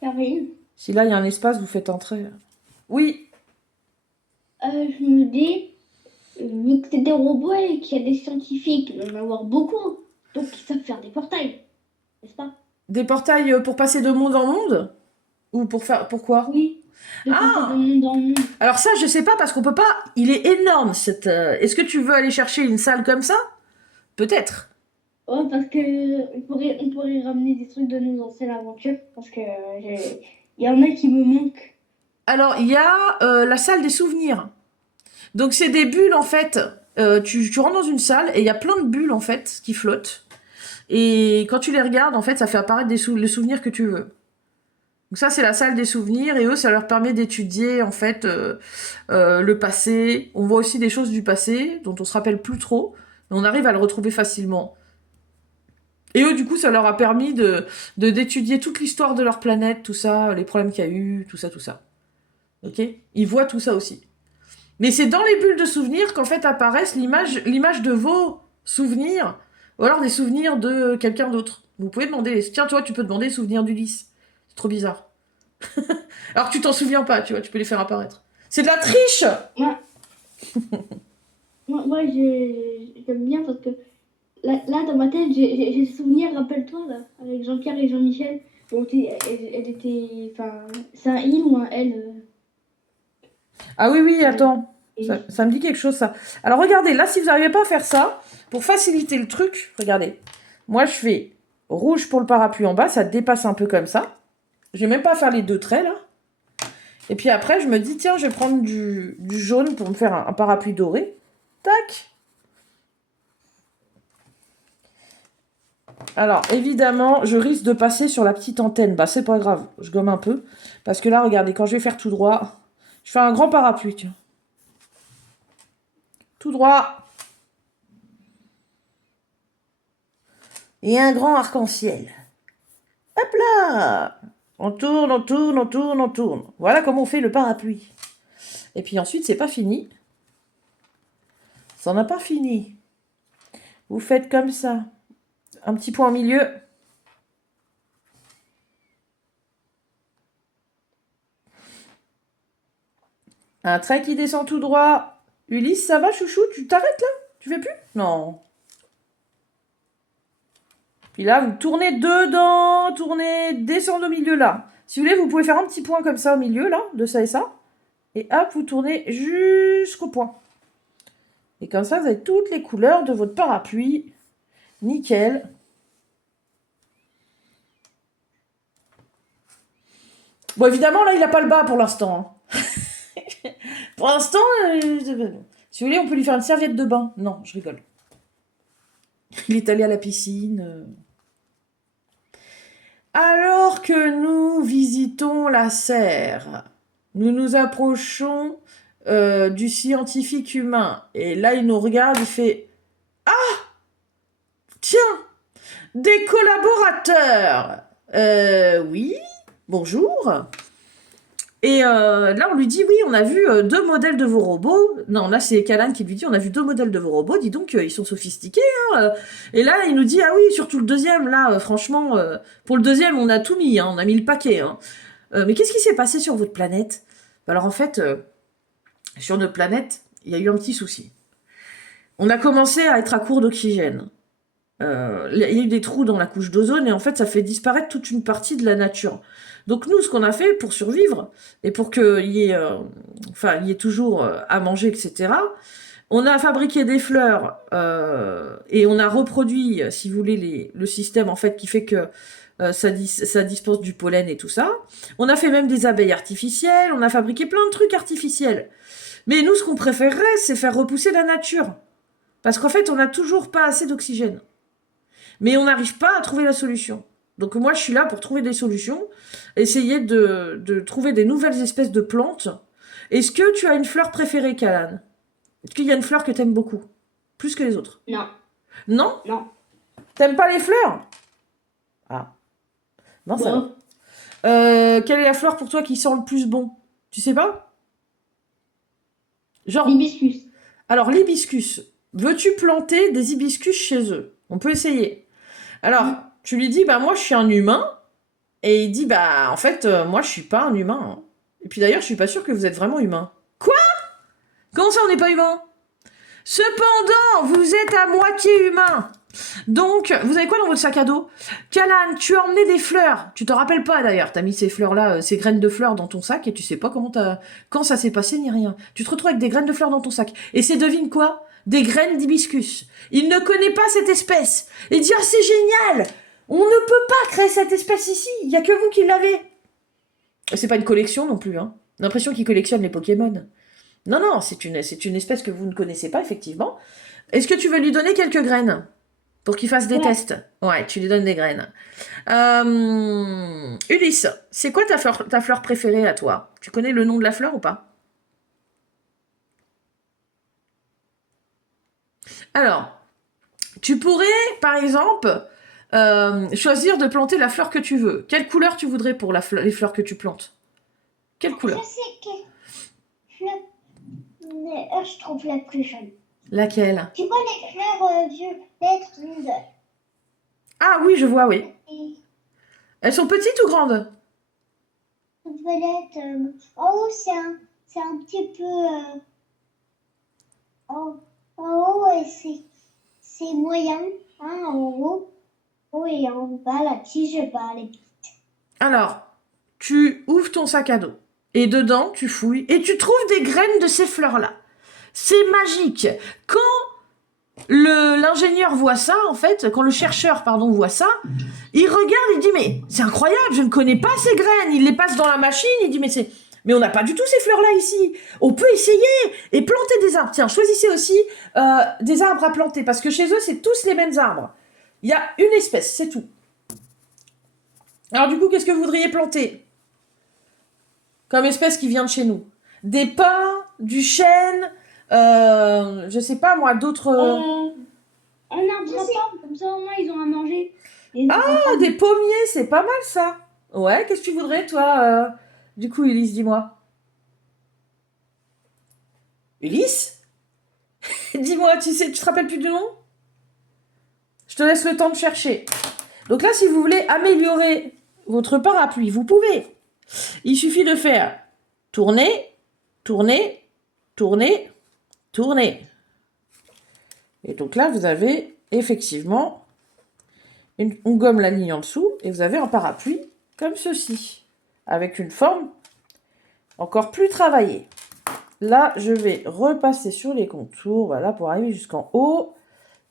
Ça arrive. Si là, il y a un espace, vous faites entrer. Oui. Je me dis, vu que c'est des robots et qu'il y a des scientifiques, il va y en avoir beaucoup. Donc ils savent faire des portails, n'est-ce pas? Des portails pour passer de monde en monde? Ou pour faire... Pourquoi? Oui. De passer Ah! de monde en monde. Alors ça, je sais pas, parce qu'on peut pas... Il est énorme, cette... Est-ce que tu veux aller chercher une salle comme ça? Peut-être. Ouais, parce que on pourrait ramener des trucs de nos anciennes aventures. Parce que il y en a qui me manquent. Alors, il y a la salle des souvenirs. Donc, c'est des bulles, en fait. Tu rentres dans une salle et il y a plein de bulles, en fait, qui flottent. Et quand tu les regardes, en fait, ça fait apparaître les souvenirs que tu veux. Donc ça, c'est la salle des souvenirs. Et eux, ça leur permet d'étudier, en fait, le passé. On voit aussi des choses du passé dont on se rappelle plus trop. Mais on arrive à le retrouver facilement. Et eux, du coup, ça leur a permis d'étudier toute l'histoire de leur planète, tout ça, les problèmes qu'il y a eu, tout ça, tout ça. Ok? Ils voient tout ça aussi. Mais c'est dans les bulles de souvenirs qu'en fait apparaissent l'image de vos souvenirs, ou alors des souvenirs de quelqu'un d'autre. Vous pouvez demander, tiens, toi, tu peux demander les souvenirs d'Ulysse. C'est trop bizarre. Alors que tu t'en souviens pas, tu vois, tu peux les faire apparaître. C'est de la triche! Moi, j'aime bien parce que là, dans ma tête, j'ai des souvenirs, rappelle-toi, là, avec Jean-Pierre et Jean-Michel. Bon, elle était. Enfin, c'est un il ou un elle. Ah oui, oui, attends. Et- Ça me dit quelque chose, ça. Alors regardez, là, si vous n'arrivez pas à faire ça, pour faciliter le truc, regardez. Moi, je fais rouge pour le parapluie en bas, ça dépasse un peu comme ça. Je vais même pas faire les deux traits, là. Et puis après, je me dis, tiens, je vais prendre du jaune pour me faire un parapluie doré. Tac. Alors, évidemment, je risque de passer sur la petite antenne. Bah, c'est pas grave, je gomme un peu. Parce que là, regardez, quand je vais faire tout droit, je fais un grand parapluie, tiens. Tout droit. Et un grand arc-en-ciel. Hop là! On tourne, on tourne, on tourne, on tourne. Voilà comment on fait le parapluie. Et puis ensuite, c'est pas fini. Ça n'a pas fini. Vous faites comme ça. Un petit point au milieu. Un trait qui descend tout droit. Ulysse, ça va, chouchou? Tu t'arrêtes là? Tu fais plus? Non. Puis là, vous tournez dedans, tournez, descendez au milieu là. Si vous voulez, vous pouvez faire un petit point comme ça au milieu là, de ça et ça. Et hop, vous tournez jusqu'au point. Et comme ça, vous avez toutes les couleurs de votre parapluie. Nickel. Bon, évidemment, là, il n'a pas le bas pour l'instant. Hein. Pour l'instant, si vous voulez, on peut lui faire une serviette de bain. Non, je rigole. Il est allé à la piscine. Alors que nous visitons la serre, nous nous approchons du scientifique humain. Et là, il nous regarde, il fait « Ah! Tiens! Des collaborateurs! Oui, bonjour. » Et là, on lui dit, oui, on a vu 2 modèles de vos robots. Non, là, c'est Callan qui lui dit, on a vu 2 modèles de vos robots. Dis donc, ils sont sophistiqués. Hein. Et là, il nous dit, ah oui, surtout le deuxième. Là, franchement, pour le deuxième, on a tout mis. Hein, on a mis le paquet. Hein. Mais qu'est-ce qui s'est passé sur votre planète? Alors, en fait, sur notre planète, il y a eu un petit souci. On a commencé à être à court d'oxygène. Il y a eu des trous dans la couche d'ozone et en fait ça fait disparaître toute une partie de la nature. Donc nous, ce qu'on a fait pour survivre et pour qu'il y ait, il y ait toujours à manger, etc., on a fabriqué des fleurs et on a reproduit, si vous voulez, le système en fait qui fait que ça dispense du pollen et tout ça. On a fait même des abeilles artificielles, on a fabriqué plein de trucs artificiels. Mais nous, ce qu'on préférerait, c'est faire repousser la nature. Parce qu'en fait, on n'a toujours pas assez d'oxygène. Mais on n'arrive pas à trouver la solution. Donc moi, je suis là pour trouver des solutions, essayer de trouver des nouvelles espèces de plantes. Est-ce que tu as une fleur préférée, Callan? Est-ce qu'il y a une fleur que t'aimes beaucoup? Plus que les autres? Non. Non? Non. T'aimes pas les fleurs? Ah. Non, ça Bon. va. Quelle est la fleur pour toi qui sent le plus bon? Tu sais pas? Genre, L'hibiscus. alors l'hibiscus. Veux-tu planter des hibiscus chez eux? On peut essayer. Alors, Mm. tu lui dis, bah moi je suis un humain. Et il dit, bah en fait, moi je suis pas un humain, hein. Et puis d'ailleurs, je suis pas sûre que vous êtes vraiment humain. Quoi? Comment ça on n'est pas humain? Cependant, vous êtes à moitié humain. Donc, vous avez quoi dans votre sac à dos? Calan, tu as emmené des fleurs. Tu te rappelles pas d'ailleurs, t'as mis ces fleurs-là, ces graines de fleurs dans ton sac et tu sais pas quand ça s'est passé ni rien. Tu te retrouves avec des graines de fleurs dans ton sac. Et c'est, devine quoi? Des graines d'hibiscus. Il ne connaît pas cette espèce. Et dit, ah c'est génial! On ne peut pas créer cette espèce ici. Il y a que vous qui l'avez. C'est pas une collection non plus, hein. L'impression qu'il collectionne les Pokémon. Non, non, c'est une espèce que vous ne connaissez pas, effectivement. Est-ce que tu veux lui donner quelques graines pour qu'il fasse des Ouais. tests? Ouais, tu lui donnes des graines. Ulysse, c'est quoi ta fleur préférée à toi? Tu connais le nom de la fleur ou pas? Alors, tu pourrais, par exemple, choisir de planter la fleur que tu veux. Quelle couleur tu voudrais pour les fleurs que tu plantes? Quelle Je couleur? sais quelle fleur je trouve la plus jolie. Laquelle? Tu vois les fleurs violettes rondes. Ah oui, je vois, oui. Et Elles sont petites ou grandes? violettes, en haut, c'est un petit peu. En haut, c'est moyen. Hein, en haut. Et en bas, la tige, bah, elle est petite. Alors, tu ouvres ton sac à dos. Et dedans, tu fouilles. Et tu trouves des graines de ces fleurs-là. C'est magique. Quand l'ingénieur voit ça, en fait, quand le chercheur, pardon, voit ça, il regarde, il dit, mais c'est incroyable, je ne connais pas ces graines. Il les passe dans la machine, il dit, mais on n'a pas du tout ces fleurs-là ici. On peut essayer et planter des arbres. Tiens, choisissez aussi des arbres à planter, parce que chez eux, c'est tous les mêmes arbres. Il y a une espèce, c'est tout. Alors du coup, qu'est-ce que vous voudriez planter comme espèce qui vient de chez nous? Des pins, du chêne, je sais pas moi, d'autres... Un arbre à pain, comme ça au moins ils ont à manger. Et Ah, des pommiers, c'est pas mal ça. Ouais, qu'est-ce que tu voudrais toi Du coup, Ulysse, dis-moi. Ulysse? Dis-moi, tu te rappelles plus du nom? Je te laisse le temps de chercher. Donc là, si vous voulez améliorer votre parapluie, vous pouvez. Il suffit de faire tourner, tourner, tourner, tourner. Et donc là, vous avez effectivement, on gomme la ligne en dessous et vous avez un parapluie comme ceci, avec une forme encore plus travaillée. Là, je vais repasser sur les contours, voilà, pour arriver jusqu'en haut.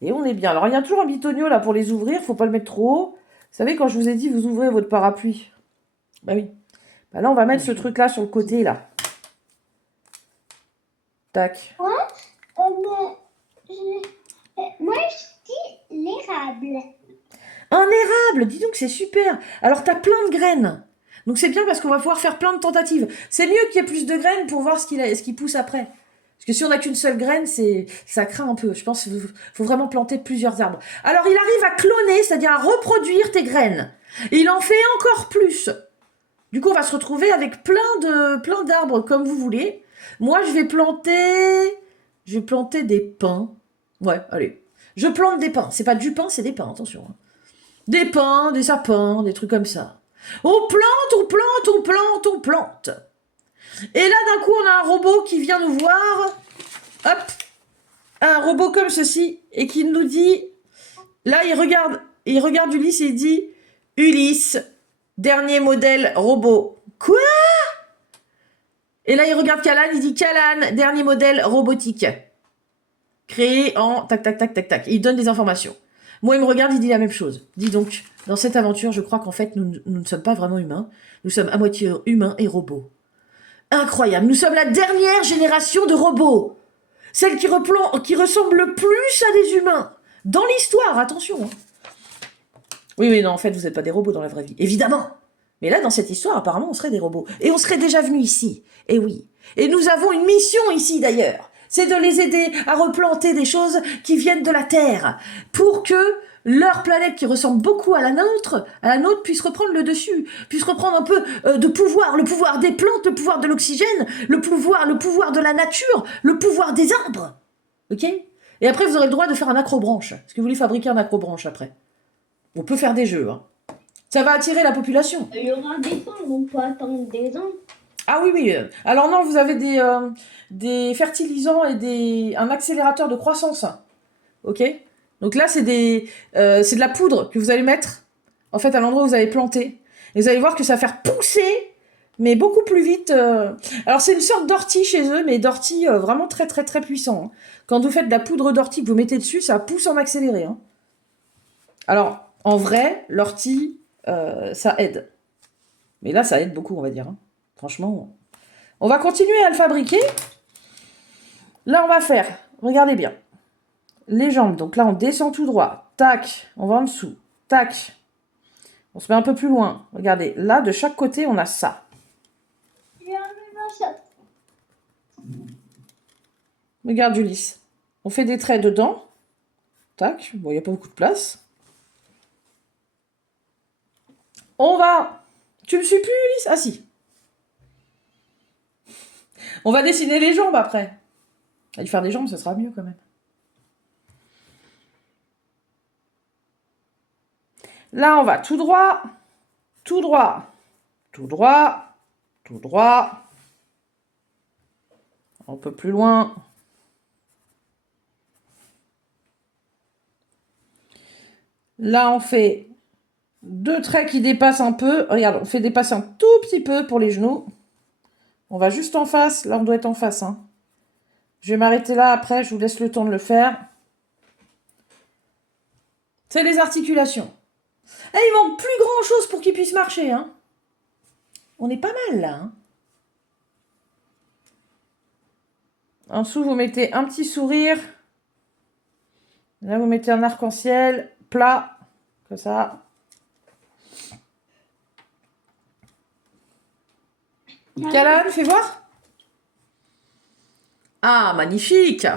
Et on est bien. Alors, il y a toujours un bitonio là pour les ouvrir, faut pas le mettre trop haut. Vous savez, quand je vous ai dit, vous ouvrez votre parapluie. Bah oui. Bah là, on va mettre ce truc-là sur le côté, là. Tac. Moi, je dis l'érable. Un érable, dis donc, c'est super. Alors, t'as plein de graines. Donc, c'est bien parce qu'on va pouvoir faire plein de tentatives. C'est mieux qu'il y ait plus de graines pour voir ce qui pousse après. Parce que si on n'a qu'une seule graine, ça craint un peu. Je pense qu'il faut vraiment planter plusieurs arbres. Alors, il arrive à cloner, c'est-à-dire à reproduire tes graines. Et il en fait encore plus. Du coup, on va se retrouver avec plein d'arbres comme vous voulez. Moi, je vais planter des pins. Ouais, allez. Je plante des pins. C'est pas du pain, c'est des pins, attention. Des pins, des sapins, des trucs comme ça. On plante, on plante, on plante, on plante. Et là, d'un coup, on a un robot qui vient nous voir. Hop. Un robot comme ceci. Et qui nous dit... Là, il regarde Ulysse et il dit... Ulysse, dernier modèle robot. Quoi? Et là, il regarde Calan, il dit Calan, dernier modèle robotique. Créé en tac, tac, tac, tac, tac. Et il donne des informations. Moi, il me regarde, il dit la même chose. Dis donc, dans cette aventure, je crois qu'en fait, nous ne sommes pas vraiment humains. Nous sommes à moitié humains et robots. Incroyable, nous sommes la dernière génération de robots. Celle qui ressemble le plus à des humains. Dans l'histoire, attention. Hein. Oui, non, en fait, vous n'êtes pas des robots dans la vraie vie. Évidemment. Mais là, dans cette histoire, apparemment, on serait des robots. Et on serait déjà venus ici. Et oui. Et nous avons une mission ici, d'ailleurs. C'est de les aider à replanter des choses qui viennent de la Terre. Pour que leur planète qui ressemble beaucoup à la nôtre, puisse reprendre le dessus, puisse reprendre un peu de pouvoir, le pouvoir des plantes, le pouvoir de l'oxygène, le pouvoir de la nature, le pouvoir des arbres. Ok? Et après, vous aurez le droit de faire un acrobranche. Est-ce que vous voulez fabriquer un acrobranche après? On peut faire des jeux, hein. Ça va attirer la population. Il y aura des temps, donc faut attendre des ans. Ah oui, oui. Alors non, vous avez des fertilisants et un accélérateur de croissance. Ok? Donc là, c'est de la poudre que vous allez mettre, en fait, à l'endroit où vous avez planté. Et vous allez voir que ça va faire pousser, mais beaucoup plus vite. Alors c'est une sorte d'ortie chez eux, mais d'ortie vraiment très, très, très puissant, hein. Quand vous faites de la poudre d'ortie que vous mettez dessus, ça pousse en accéléré, hein. Alors, en vrai, l'ortie, ça aide. Mais là, ça aide beaucoup, on va dire, hein. Franchement, on va continuer à le fabriquer. Là, on va faire, regardez bien, les jambes. Donc là, on descend tout droit. Tac, on va en dessous. Tac. On se met un peu plus loin. Regardez, là, de chaque côté, on a ça. Regarde, Ulysse. On fait des traits dedans. Tac. Bon, il n'y a pas beaucoup de place. On va... Tu me suis plus, Ulysse? Ah, si. On va dessiner les jambes après. Allez, faire des jambes, ça sera mieux quand même. Là, on va tout droit, tout droit, tout droit, tout droit. Un peu plus loin. Là, on fait 2 traits qui dépassent un peu. Regarde, on fait dépasser un tout petit peu pour les genoux. On va juste en face. Là, on doit être en face, hein. Je vais m'arrêter là. Après, je vous laisse le temps de le faire. C'est les articulations. Et il manque plus grand chose pour qu'il puisse marcher, hein. On est pas mal, là, hein. En dessous, vous mettez un petit sourire. Là, vous mettez un arc-en-ciel plat, comme ça. Calan, fais voir. Ah, magnifique.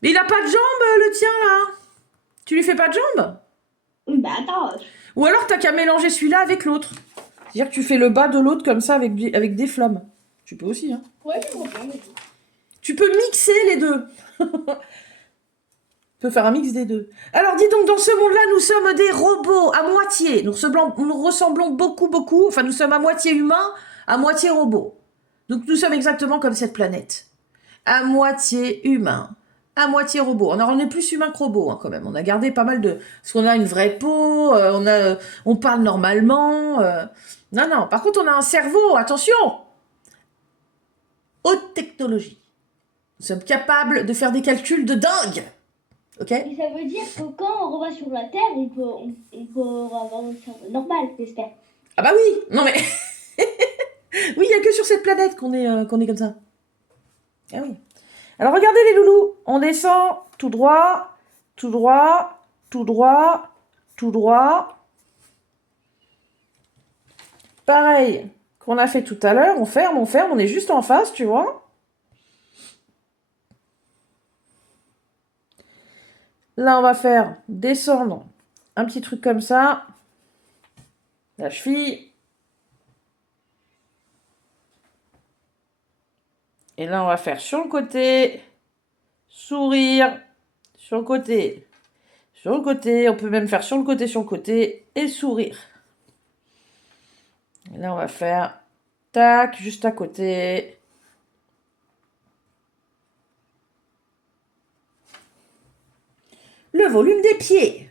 Mais il a pas de jambes, le tien, là. Tu lui fais pas de jambes? Bah attends. Ou alors, t'as qu'à mélanger celui-là avec l'autre. C'est-à-dire que tu fais le bas de l'autre comme ça avec des flammes. Tu peux aussi, hein. Ouais, je comprends. Tu peux mixer les deux. Tu peux faire un mix des deux. Alors, dis donc, dans ce monde-là, nous sommes des robots à moitié. Nous ressemblons beaucoup, beaucoup. Enfin, nous sommes à moitié humains, à moitié robots. Donc, nous sommes exactement comme cette planète. À moitié humain, à moitié robot. Alors, on est plus humain que robot, hein, quand même. On a gardé pas mal de... Parce qu'on a une vraie peau, on parle normalement. Non, non. Par contre, on a un cerveau. Attention! Haute technologie. Nous sommes capables de faire des calculs de dingue. Ok? Et ça veut dire que quand on revient sur la Terre, on peut avoir un cerveau normal, j'espère. Ah bah oui! Non mais... oui, il n'y a que sur cette planète qu'on est comme ça. Ah oui. Alors regardez les loulous. On descend tout droit, tout droit, tout droit, tout droit. Pareil qu'on a fait tout à l'heure. On ferme, on est juste en face, tu vois. Là, on va faire descendre un petit truc comme ça. La cheville. Et là, on va faire sur le côté, sourire, sur le côté, sur le côté. On peut même faire sur le côté et sourire. Et là, on va faire tac, juste à côté. Le volume des pieds.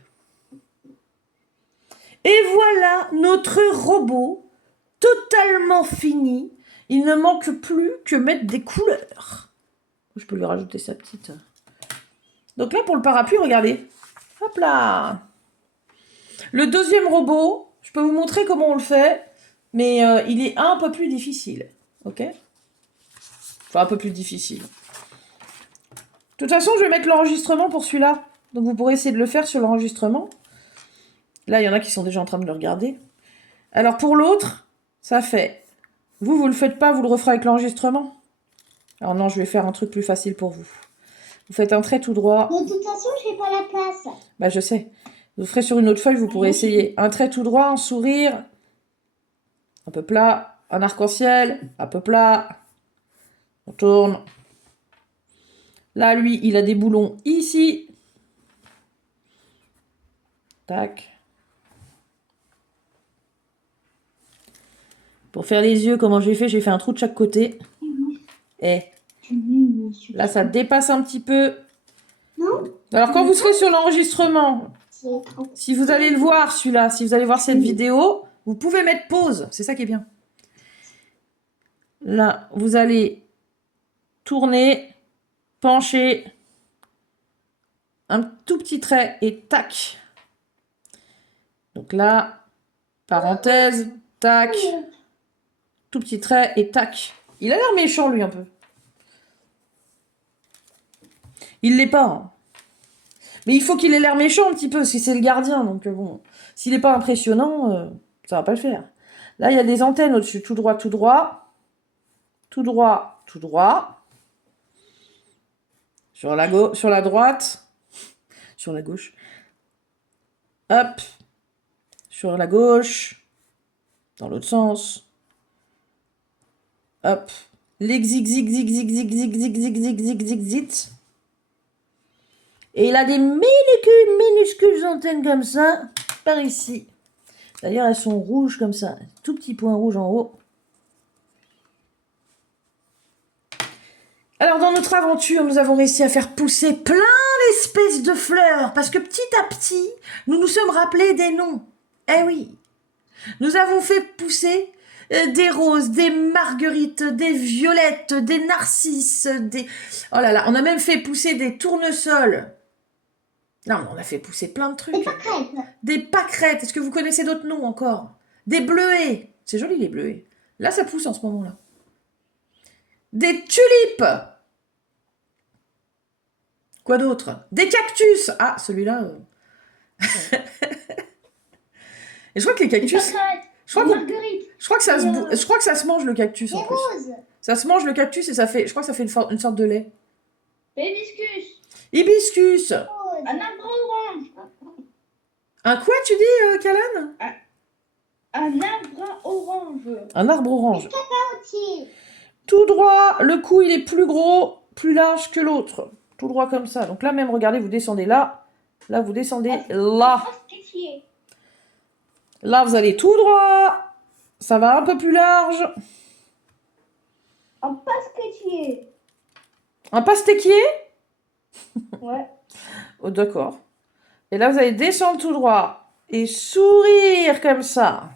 Et voilà notre robot totalement fini. Il ne manque plus que mettre des couleurs. Je peux lui rajouter sa petite. Donc là, pour le parapluie, regardez. Hop là. Le deuxième robot, je peux vous montrer comment on le fait, mais il est un peu plus difficile. Ok? Enfin, un peu plus difficile. De toute façon, je vais mettre l'enregistrement pour celui-là. Donc vous pourrez essayer de le faire sur l'enregistrement. Là, il y en a qui sont déjà en train de le regarder. Alors pour l'autre, ça fait... Vous le faites pas, vous le referez avec l'enregistrement. Alors non, je vais faire un truc plus facile pour vous. Vous faites un trait tout droit. De toute façon, j'ai pas la place. Bah, je sais. Vous ferez sur une autre feuille, vous pourrez essayer. Un trait tout droit, un sourire. Un peu plat. Un arc-en-ciel. Un peu plat. On tourne. Là, lui, il a des boulons ici. Tac. Pour faire les yeux, comment j'ai fait un trou de chaque côté. Et là, ça dépasse un petit peu. Non. Alors, quand vous serez sur l'enregistrement, C'est trop. si vous allez le voir, celui-là, si vous allez voir cette vidéo, vous pouvez mettre pause. C'est ça qui est bien. Là, vous allez tourner, pencher, un tout petit trait et tac. Donc là, parenthèse, tac, tout petit trait et tac. Il a l'air méchant, lui, un peu. Il l'est pas. Hein. Mais il faut qu'il ait l'air méchant un petit peu, si c'est le gardien. Donc bon, s'il n'est pas impressionnant, ça va pas le faire. Là, il y a des antennes au-dessus. Tout droit, tout droit. Tout droit, tout droit. Sur la droite. Sur la gauche. Hop. Sur la gauche. Dans l'autre sens. Hop. Les zig zig zig zig zig zig zig zig zig zig zig zig. Et il a des minuscules antennes comme ça, par ici. D'ailleurs, elles sont rouges comme ça. Tout petit point rouge en haut. Alors, dans notre aventure, nous avons réussi à faire pousser plein d'espèces de fleurs. Parce que petit à petit, nous nous sommes rappelés des noms. Eh oui. Nous avons fait pousser des roses, des marguerites, des violettes, des narcisses, des... Oh là là, on a même fait pousser des tournesols. Non, mais on a fait pousser plein de trucs. Des pâquerettes. Des pâquerettes. Est-ce que vous connaissez d'autres noms encore? Des bleuets. C'est joli, les bleuets. Là, ça pousse en ce moment-là. Des tulipes. Quoi d'autre? Des cactus. Ah, celui-là... Et je crois que les cactus... Je crois que ça se mange, le cactus, Des en plus. roses. Ça se mange, le cactus, et ça fait... Je crois que ça fait une sorte de lait. Hibiscus. Hibiscus. Un arbre orange. Un quoi, tu dis, Calan? Un arbre orange. Un arbre orange. Aussi. Tout droit, le cou, il est plus gros, plus large que l'autre. Tout droit comme ça. Donc là même, regardez, vous descendez là. Là, vous descendez là. Là, vous allez tout droit. Ça va un peu plus large. Un pasquetier. Un pastéquier? Ouais. Oh, d'accord. Et là, vous allez descendre tout droit. Et sourire comme ça.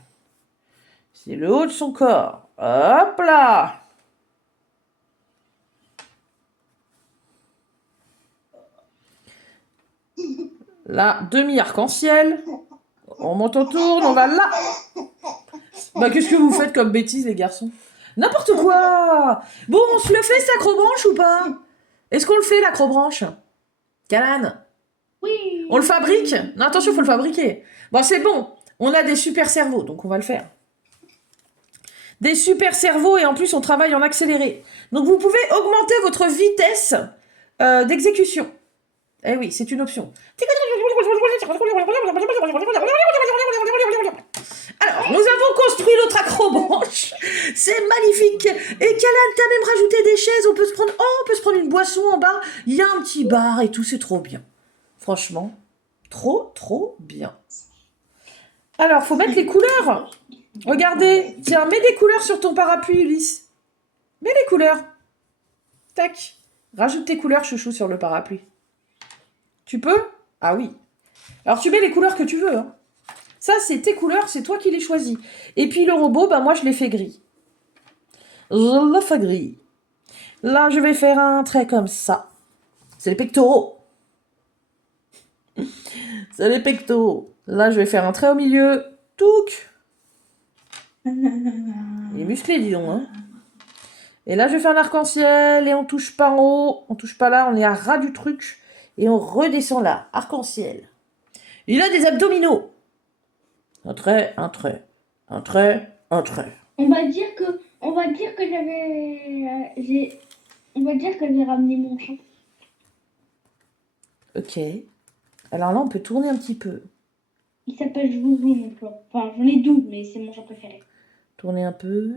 C'est le haut de son corps. Hop là. Là, demi-arc-en-ciel. On monte, on tourne, on va là. Bah, qu'est-ce que vous faites comme bêtises, les garçons? N'importe quoi. Bon, on se le fait, cette acrobranche, ou pas? Est-ce qu'on le fait, l'acrobranche? Calan? Oui. On le fabrique? Non, attention, faut le fabriquer. Bon, c'est bon. On a des super cerveaux, donc on va le faire. Des super cerveaux, et en plus, on travaille en accéléré. Donc, vous pouvez augmenter votre vitesse d'exécution. Eh oui, c'est une option. Alors, nous avons construit notre acrobranche. C'est magnifique. Et Calan, t'as même rajouté des chaises. On peut se prendre une boisson en bas. Il y a un petit bar et tout, c'est trop bien. Franchement, trop bien. Alors, faut mettre les couleurs. Regardez, tiens, mets des couleurs sur ton parapluie, Ulysse. Mets les couleurs. Tac. Rajoute tes couleurs, chouchou, sur le parapluie. Tu peux? Ah oui. Alors, tu mets les couleurs que tu veux. Hein. Ça, c'est tes couleurs, c'est toi qui les choisis. Et puis, le robot, bah, moi, je l'ai fait gris. Je l'ai fait gris. Là, je vais faire un trait comme ça. C'est les pectoraux. C'est les pectoraux. Là, je vais faire un trait au milieu. Touc. Il est musclé, dis donc. Hein. Et là, je vais faire un arc-en-ciel et on touche pas en haut. On touche pas là, on est à ras du truc. Et on redescend là. Arc-en-ciel. Il a des abdominaux. Un trait, un trait. Un trait, un trait. On va dire que j'ai ramené mon chat. Ok. Alors là, on peut tourner un petit peu. Il s'appelle Joujou, mon plan. Enfin, j'en ai 12, mais c'est mon genre préféré. Tourner un peu.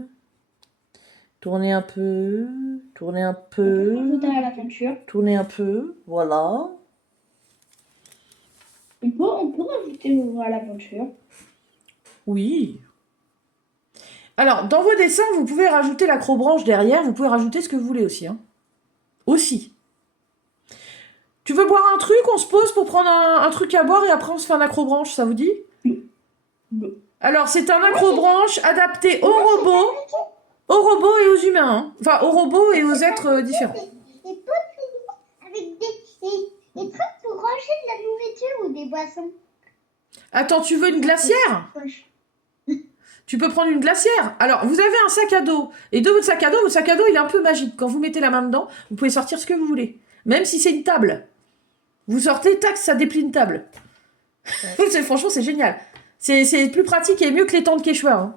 Tourner un peu. Tourner un On peut peu. rajouter à l'aventure. Tourner un peu. Voilà. On peut rajouter à l'aventure. Oui. Alors, dans vos dessins, vous pouvez rajouter l'acrobranche derrière. Vous pouvez rajouter ce que vous voulez aussi. Hein. Aussi. Tu veux boire un truc? On se pose pour prendre un truc à boire et après on se fait un acrobranche. Ça vous dit? Non. Alors, c'est un acrobranche adapté aux robots et aux humains. Hein. Enfin, aux robots et aux êtres différents. Et pas avec des trucs pour ranger de la nourriture ou des boissons. Attends, tu veux une glacière? Poche. Tu peux prendre une glacière. Alors, vous avez un sac à dos. Et de votre sac à dos, il est un peu magique. Quand vous mettez la main dedans, vous pouvez sortir ce que vous voulez. Même si c'est une table. Vous sortez, tac, ça déplie une table. Franchement, c'est génial. C'est plus pratique et mieux que les tentes Quechua. Hein.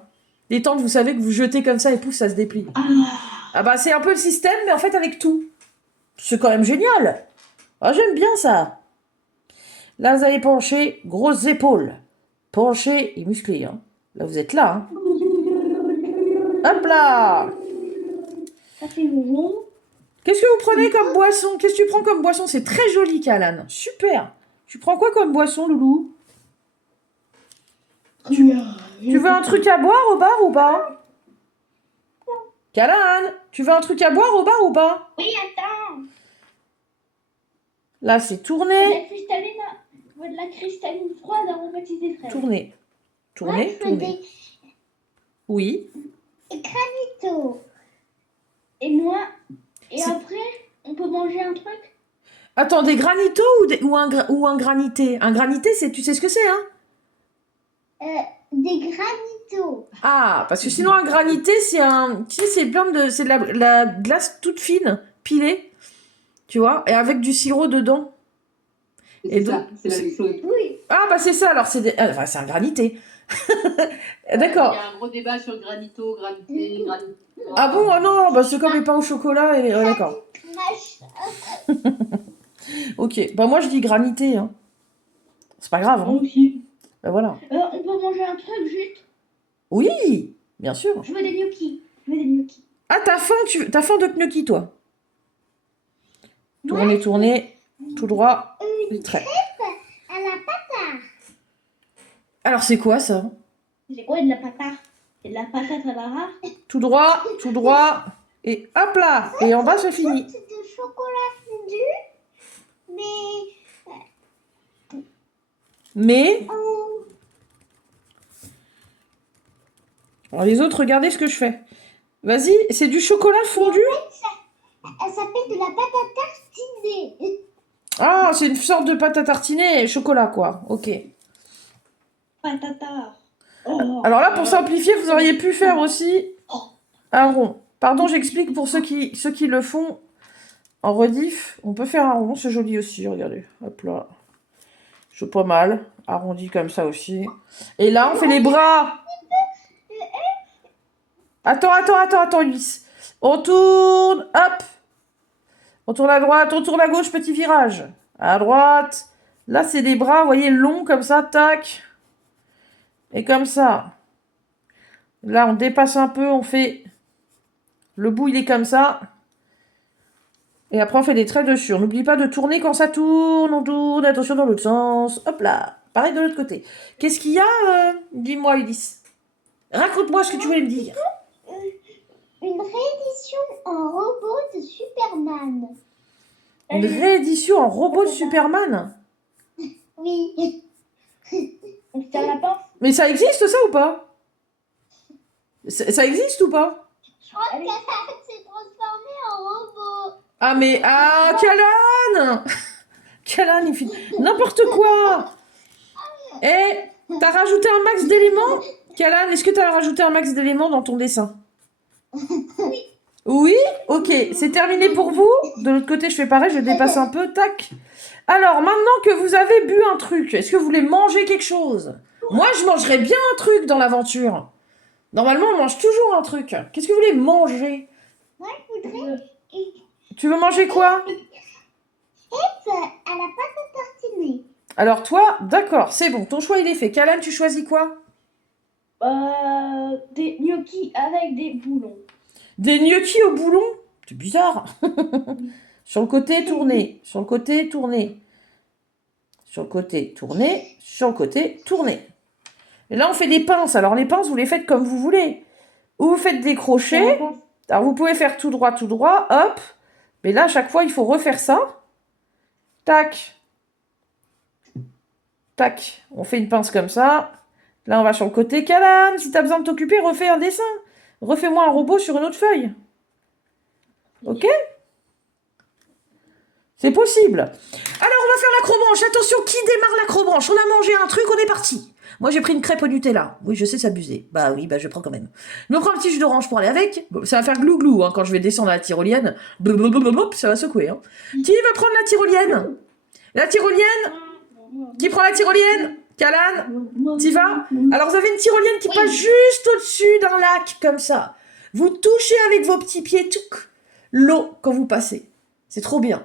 Les tentes, vous savez, que vous jetez comme ça et pouf, ça se déplie. Ah bah, c'est un peu le système, mais en fait avec tout. C'est quand même génial. Ah, j'aime bien ça. Là, vous allez pencher, grosses épaules. Pencher et musclé. Hein. Là, vous êtes là. Hein. Hop là. Ça fait Joujou. Qu'est-ce que vous prenez comme boisson? Qu'est-ce que tu prends comme boisson? C'est très joli, Kalan. Super. Tu prends quoi comme boisson, Loulou? Tu veux un truc à boire au bar ou pas? Kalan, tu veux un truc à boire au bar ou pas? Oui, attends. Là, c'est De tourner. la cristalline, de la cristalline froide aromatisée fraîche. Tourner. Tourner, Moi, je veux tourner. Oui. des granitos. Et moi, et C'est- après, on peut manger un truc? Attends, des granitos ou un granité? Un granité, tu sais ce que c'est, hein? Des granitos. Ah, parce que sinon, un granité, c'est un... Tu sais, c'est c'est de la glace toute fine, pilée, tu vois, et avec du sirop dedans. Et C'est ça, donc- c'est la même chose. Oui. Ah, bah c'est ça, alors enfin, c'est un granité. D'accord. Il y a un gros débat sur granito, granité, granito. Ah bon, ah non, bah c'est comme les pains au chocolat, et... ouais, d'accord. Machin. Ok, bah moi je dis granité, hein. C'est pas grave, Moi hein. aussi. Bah voilà. On peut manger un truc juste. Oui, bien sûr. Je veux des gnocchis. Je veux des gnocchis. Ah, t'as faim de gnocchi, toi? Tournez, tournez, tout droit, Une trait. crêpe à la pâte. Alors c'est quoi ça? C'est quoi de la patate? C'est de la patate à la rare? Tout droit, et hop là. Et en bas, c'est fini. C'est de chocolat fondu. Mais Mais, alors les autres, regardez ce que je fais. Vas-y, c'est du chocolat fondu? elle s'appelle de la pâte à tartiner. Ah, c'est une sorte de pâte à tartiner et chocolat, quoi. Ok. Patata. Oh. Alors là, pour simplifier, vous auriez pu faire aussi un rond. Pardon, j'explique pour ceux qui le font en rediff. On peut faire un rond, c'est joli aussi, regardez. Hop là. Je pas mal. Arrondi comme ça aussi. Et là, on fait les bras. Attends, Ulysse. On tourne, hop. On tourne à droite, on tourne à gauche, petit virage. À droite. Là, c'est des bras, vous voyez, longs comme ça, tac. Et comme ça. Là, on dépasse un peu, on fait... Le bout, il est comme ça. Et après, on fait des traits dessus. On n'oublie pas de tourner quand ça tourne. On tourne, attention dans l'autre sens. Hop là. Pareil de l'autre côté. Qu'est-ce qu'il y a Dis-moi, Ulysse. Raconte-moi ce que tu voulais me dire. Une réédition en robot de Superman. Une réédition en robot de Superman? Oui. On se tire la pince? Mais ça existe, ça, ou pas? Ça existe ou pas? Je crois qu'elle s'est transformée en robot. Ah, mais... Ah, Kalan Kalan, il fait n'importe quoi. Eh, t'as rajouté un max d'éléments? Kalan, est-ce que t'as rajouté un max d'éléments dans ton dessin? Oui. Ok, c'est terminé pour vous. De l'autre côté, je fais pareil, je dépasse un peu, tac. Alors, maintenant que vous avez bu un truc, est-ce que vous voulez manger quelque chose? Moi, je mangerais bien un truc dans l'aventure. Normalement, on mange toujours un truc. Qu'est-ce que vous voulez manger? Moi, je voudrais Tu veux manger quoi? et elle a pas de tartiner. Alors toi, d'accord, c'est bon, ton choix il est fait. Calan, tu choisis quoi? Des gnocchis avec des boulons. Des gnocchis au boulon? C'est bizarre. Sur le côté, tourné. Sur le côté, tourné. Sur le côté, tourné. Sur le côté, tourné. Et là, on fait des pinces. Alors, les pinces, vous les faites comme vous voulez. Ou vous faites des crochets. Alors, vous pouvez faire tout droit, hop. Mais là, à chaque fois, il faut refaire ça. Tac. Tac. On fait une pince comme ça. Là, on va sur le côté. Calan, si tu as besoin de t'occuper, refais un dessin. Refais-moi un robot sur une autre feuille. Ok? C'est possible. Alors, on va faire l'acrobranche. Attention, qui démarre l'acrobranche? On a mangé un truc, on est parti. Moi, j'ai pris une crêpe au Nutella. Oui, je sais s'abuser. Bah oui, bah je prends quand même. Je me prends un petit jus d'orange pour aller avec. Bon, ça va faire glou-glou hein, quand je vais descendre à la tyrolienne. Blablabla, ça va secouer. Hein. Qui veut prendre la tyrolienne? La tyrolienne? Qui prend la tyrolienne? Calan? T'y vas? Alors, vous avez une tyrolienne qui passe juste au-dessus d'un lac, comme ça. Vous touchez avec vos petits pieds l'eau quand vous passez. C'est trop bien.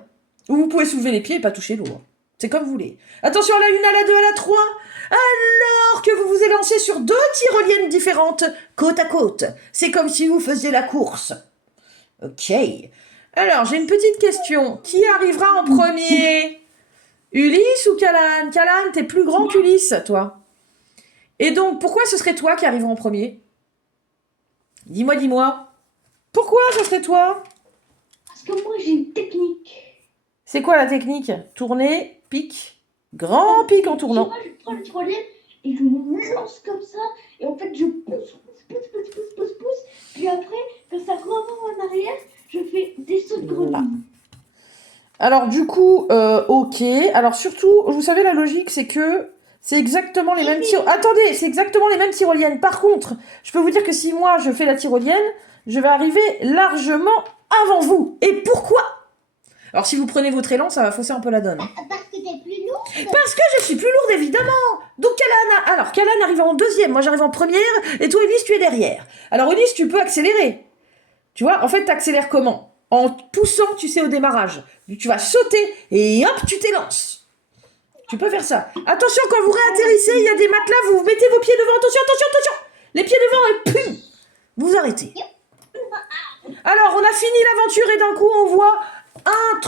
Ou vous pouvez soulever les pieds et pas toucher l'eau. Hein. C'est comme vous voulez. Attention à la 1, à la 2, à la 3. Alors que vous vous élancez sur 2 tyroliennes différentes, côte à côte. C'est comme si vous faisiez la course. Ok. Alors, j'ai une petite question. Qui arrivera en premier? Ulysse ou Calan? Calan, t'es plus grand qu'Ulysse, toi. Et donc, pourquoi ce serait toi qui arriveras en premier? Dis-moi. Pourquoi ce serait toi? Parce que moi, j'ai une technique. C'est quoi la technique? Tourner, pic, grand pic en tournant. Je prends la tyrolienne et je me lance comme ça. Et en fait, je pousse. Puis après, quand ça revient en arrière, je fais des sauts de grenouille. Alors du coup, ok. Alors surtout, vous savez la logique, c'est que c'est exactement les mêmes Attendez, c'est exactement les mêmes tyroliennes. Par contre, je peux vous dire que si moi je fais la tyrolienne, je vais arriver largement avant vous. Et pourquoi? Alors si vous prenez votre élan, ça va fausser un peu la donne. Parce que t'es plus lourde. Parce que je suis plus lourde, évidemment. Donc Calan arrive en deuxième, moi j'arrive en première, et toi Ulysse, tu es derrière. Alors Ulysse, tu peux accélérer. Tu vois, en fait, t'accélères comment? En poussant, tu sais, au démarrage. Tu vas sauter, et hop, tu t'élances. Tu peux faire ça. Attention, quand vous réatterrissez, il y a des matelas, vous mettez vos pieds devant. Attention. Les pieds devant, et pum, vous arrêtez. Alors, on a fini l'aventure, et d'un coup, on voit un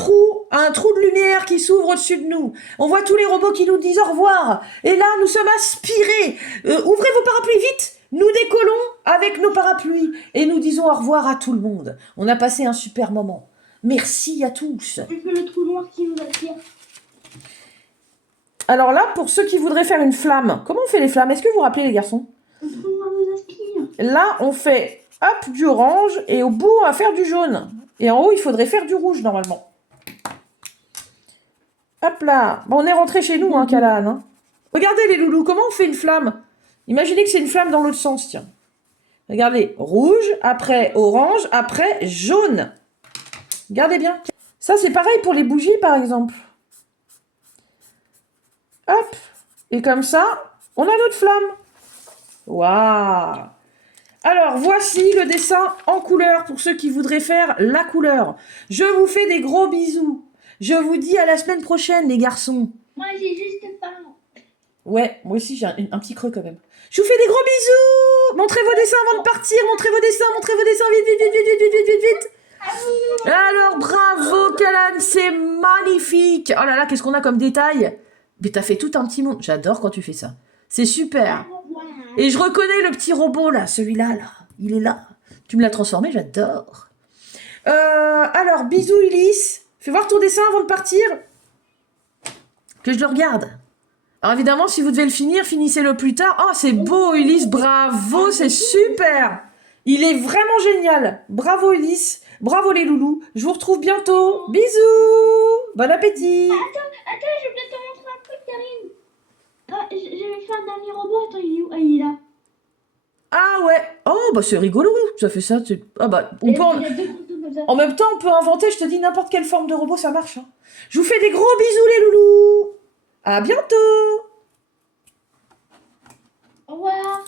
trou de lumière qui s'ouvre au-dessus de nous. On voit tous les robots qui nous disent au revoir. Et là, nous sommes aspirés. Ouvrez vos parapluies vite. Nous décollons avec nos parapluies et nous disons au revoir à tout le monde. On a passé un super moment. Merci à tous. J'ai fait le trou noir qui nous attire. Alors là, pour ceux qui voudraient faire une flamme, comment on fait les flammes? Est-ce que vous vous rappelez les garçons? Le trou noir nous aspire. Là, on fait hop du orange et au bout, on va faire du jaune. Et en haut, il faudrait faire du rouge normalement. Hop là. Bon, on est rentré chez nous, hein, Calan. Hein. Regardez les loulous, comment on fait une flamme? Imaginez que c'est une flamme dans l'autre sens, tiens. Regardez, rouge, après orange, après jaune. Regardez bien. Ça, c'est pareil pour les bougies, par exemple. Hop. Et comme ça, on a notre flamme. Waouh. Alors, voici le dessin en couleur pour ceux qui voudraient faire la couleur. Je vous fais des gros bisous. Je vous dis à la semaine prochaine, les garçons. Moi, j'ai juste pas. Ouais, moi aussi, j'ai un petit creux quand même. Je vous fais des gros bisous. Montrez vos dessins avant de partir. Montrez vos dessins. Vite. Alors, bravo, Calan, c'est magnifique. Oh là là, qu'est-ce qu'on a comme détail. Mais t'as fait tout un petit monde. J'adore quand tu fais ça. C'est super. Et je reconnais le petit robot, là, celui-là, là. Il est là. Tu me l'as transformé, j'adore. Alors, bisous, Ulysse. Fais voir ton dessin avant de partir. Que je le regarde. Alors, évidemment, si vous devez le finir, finissez-le plus tard. Oh, c'est beau, Ulysse. Bravo, c'est super. Il est vraiment génial. Bravo, Ulysse. Bravo, les loulous. Je vous retrouve bientôt. Bisous. Bon appétit. Attends, je vais te montrer un truc, Karine. J'avais fait un dernier robot. Attends, il est où? Ah, il est là. Ah ouais. Oh, bah c'est rigolo. Ça fait ça. Ah bah, on peut Il y a deux boutons comme ça. En même temps, on peut inventer, je te dis, n'importe quelle forme de robot, ça marche. Hein. Je vous fais des gros bisous, les loulous. À bientôt. Au revoir.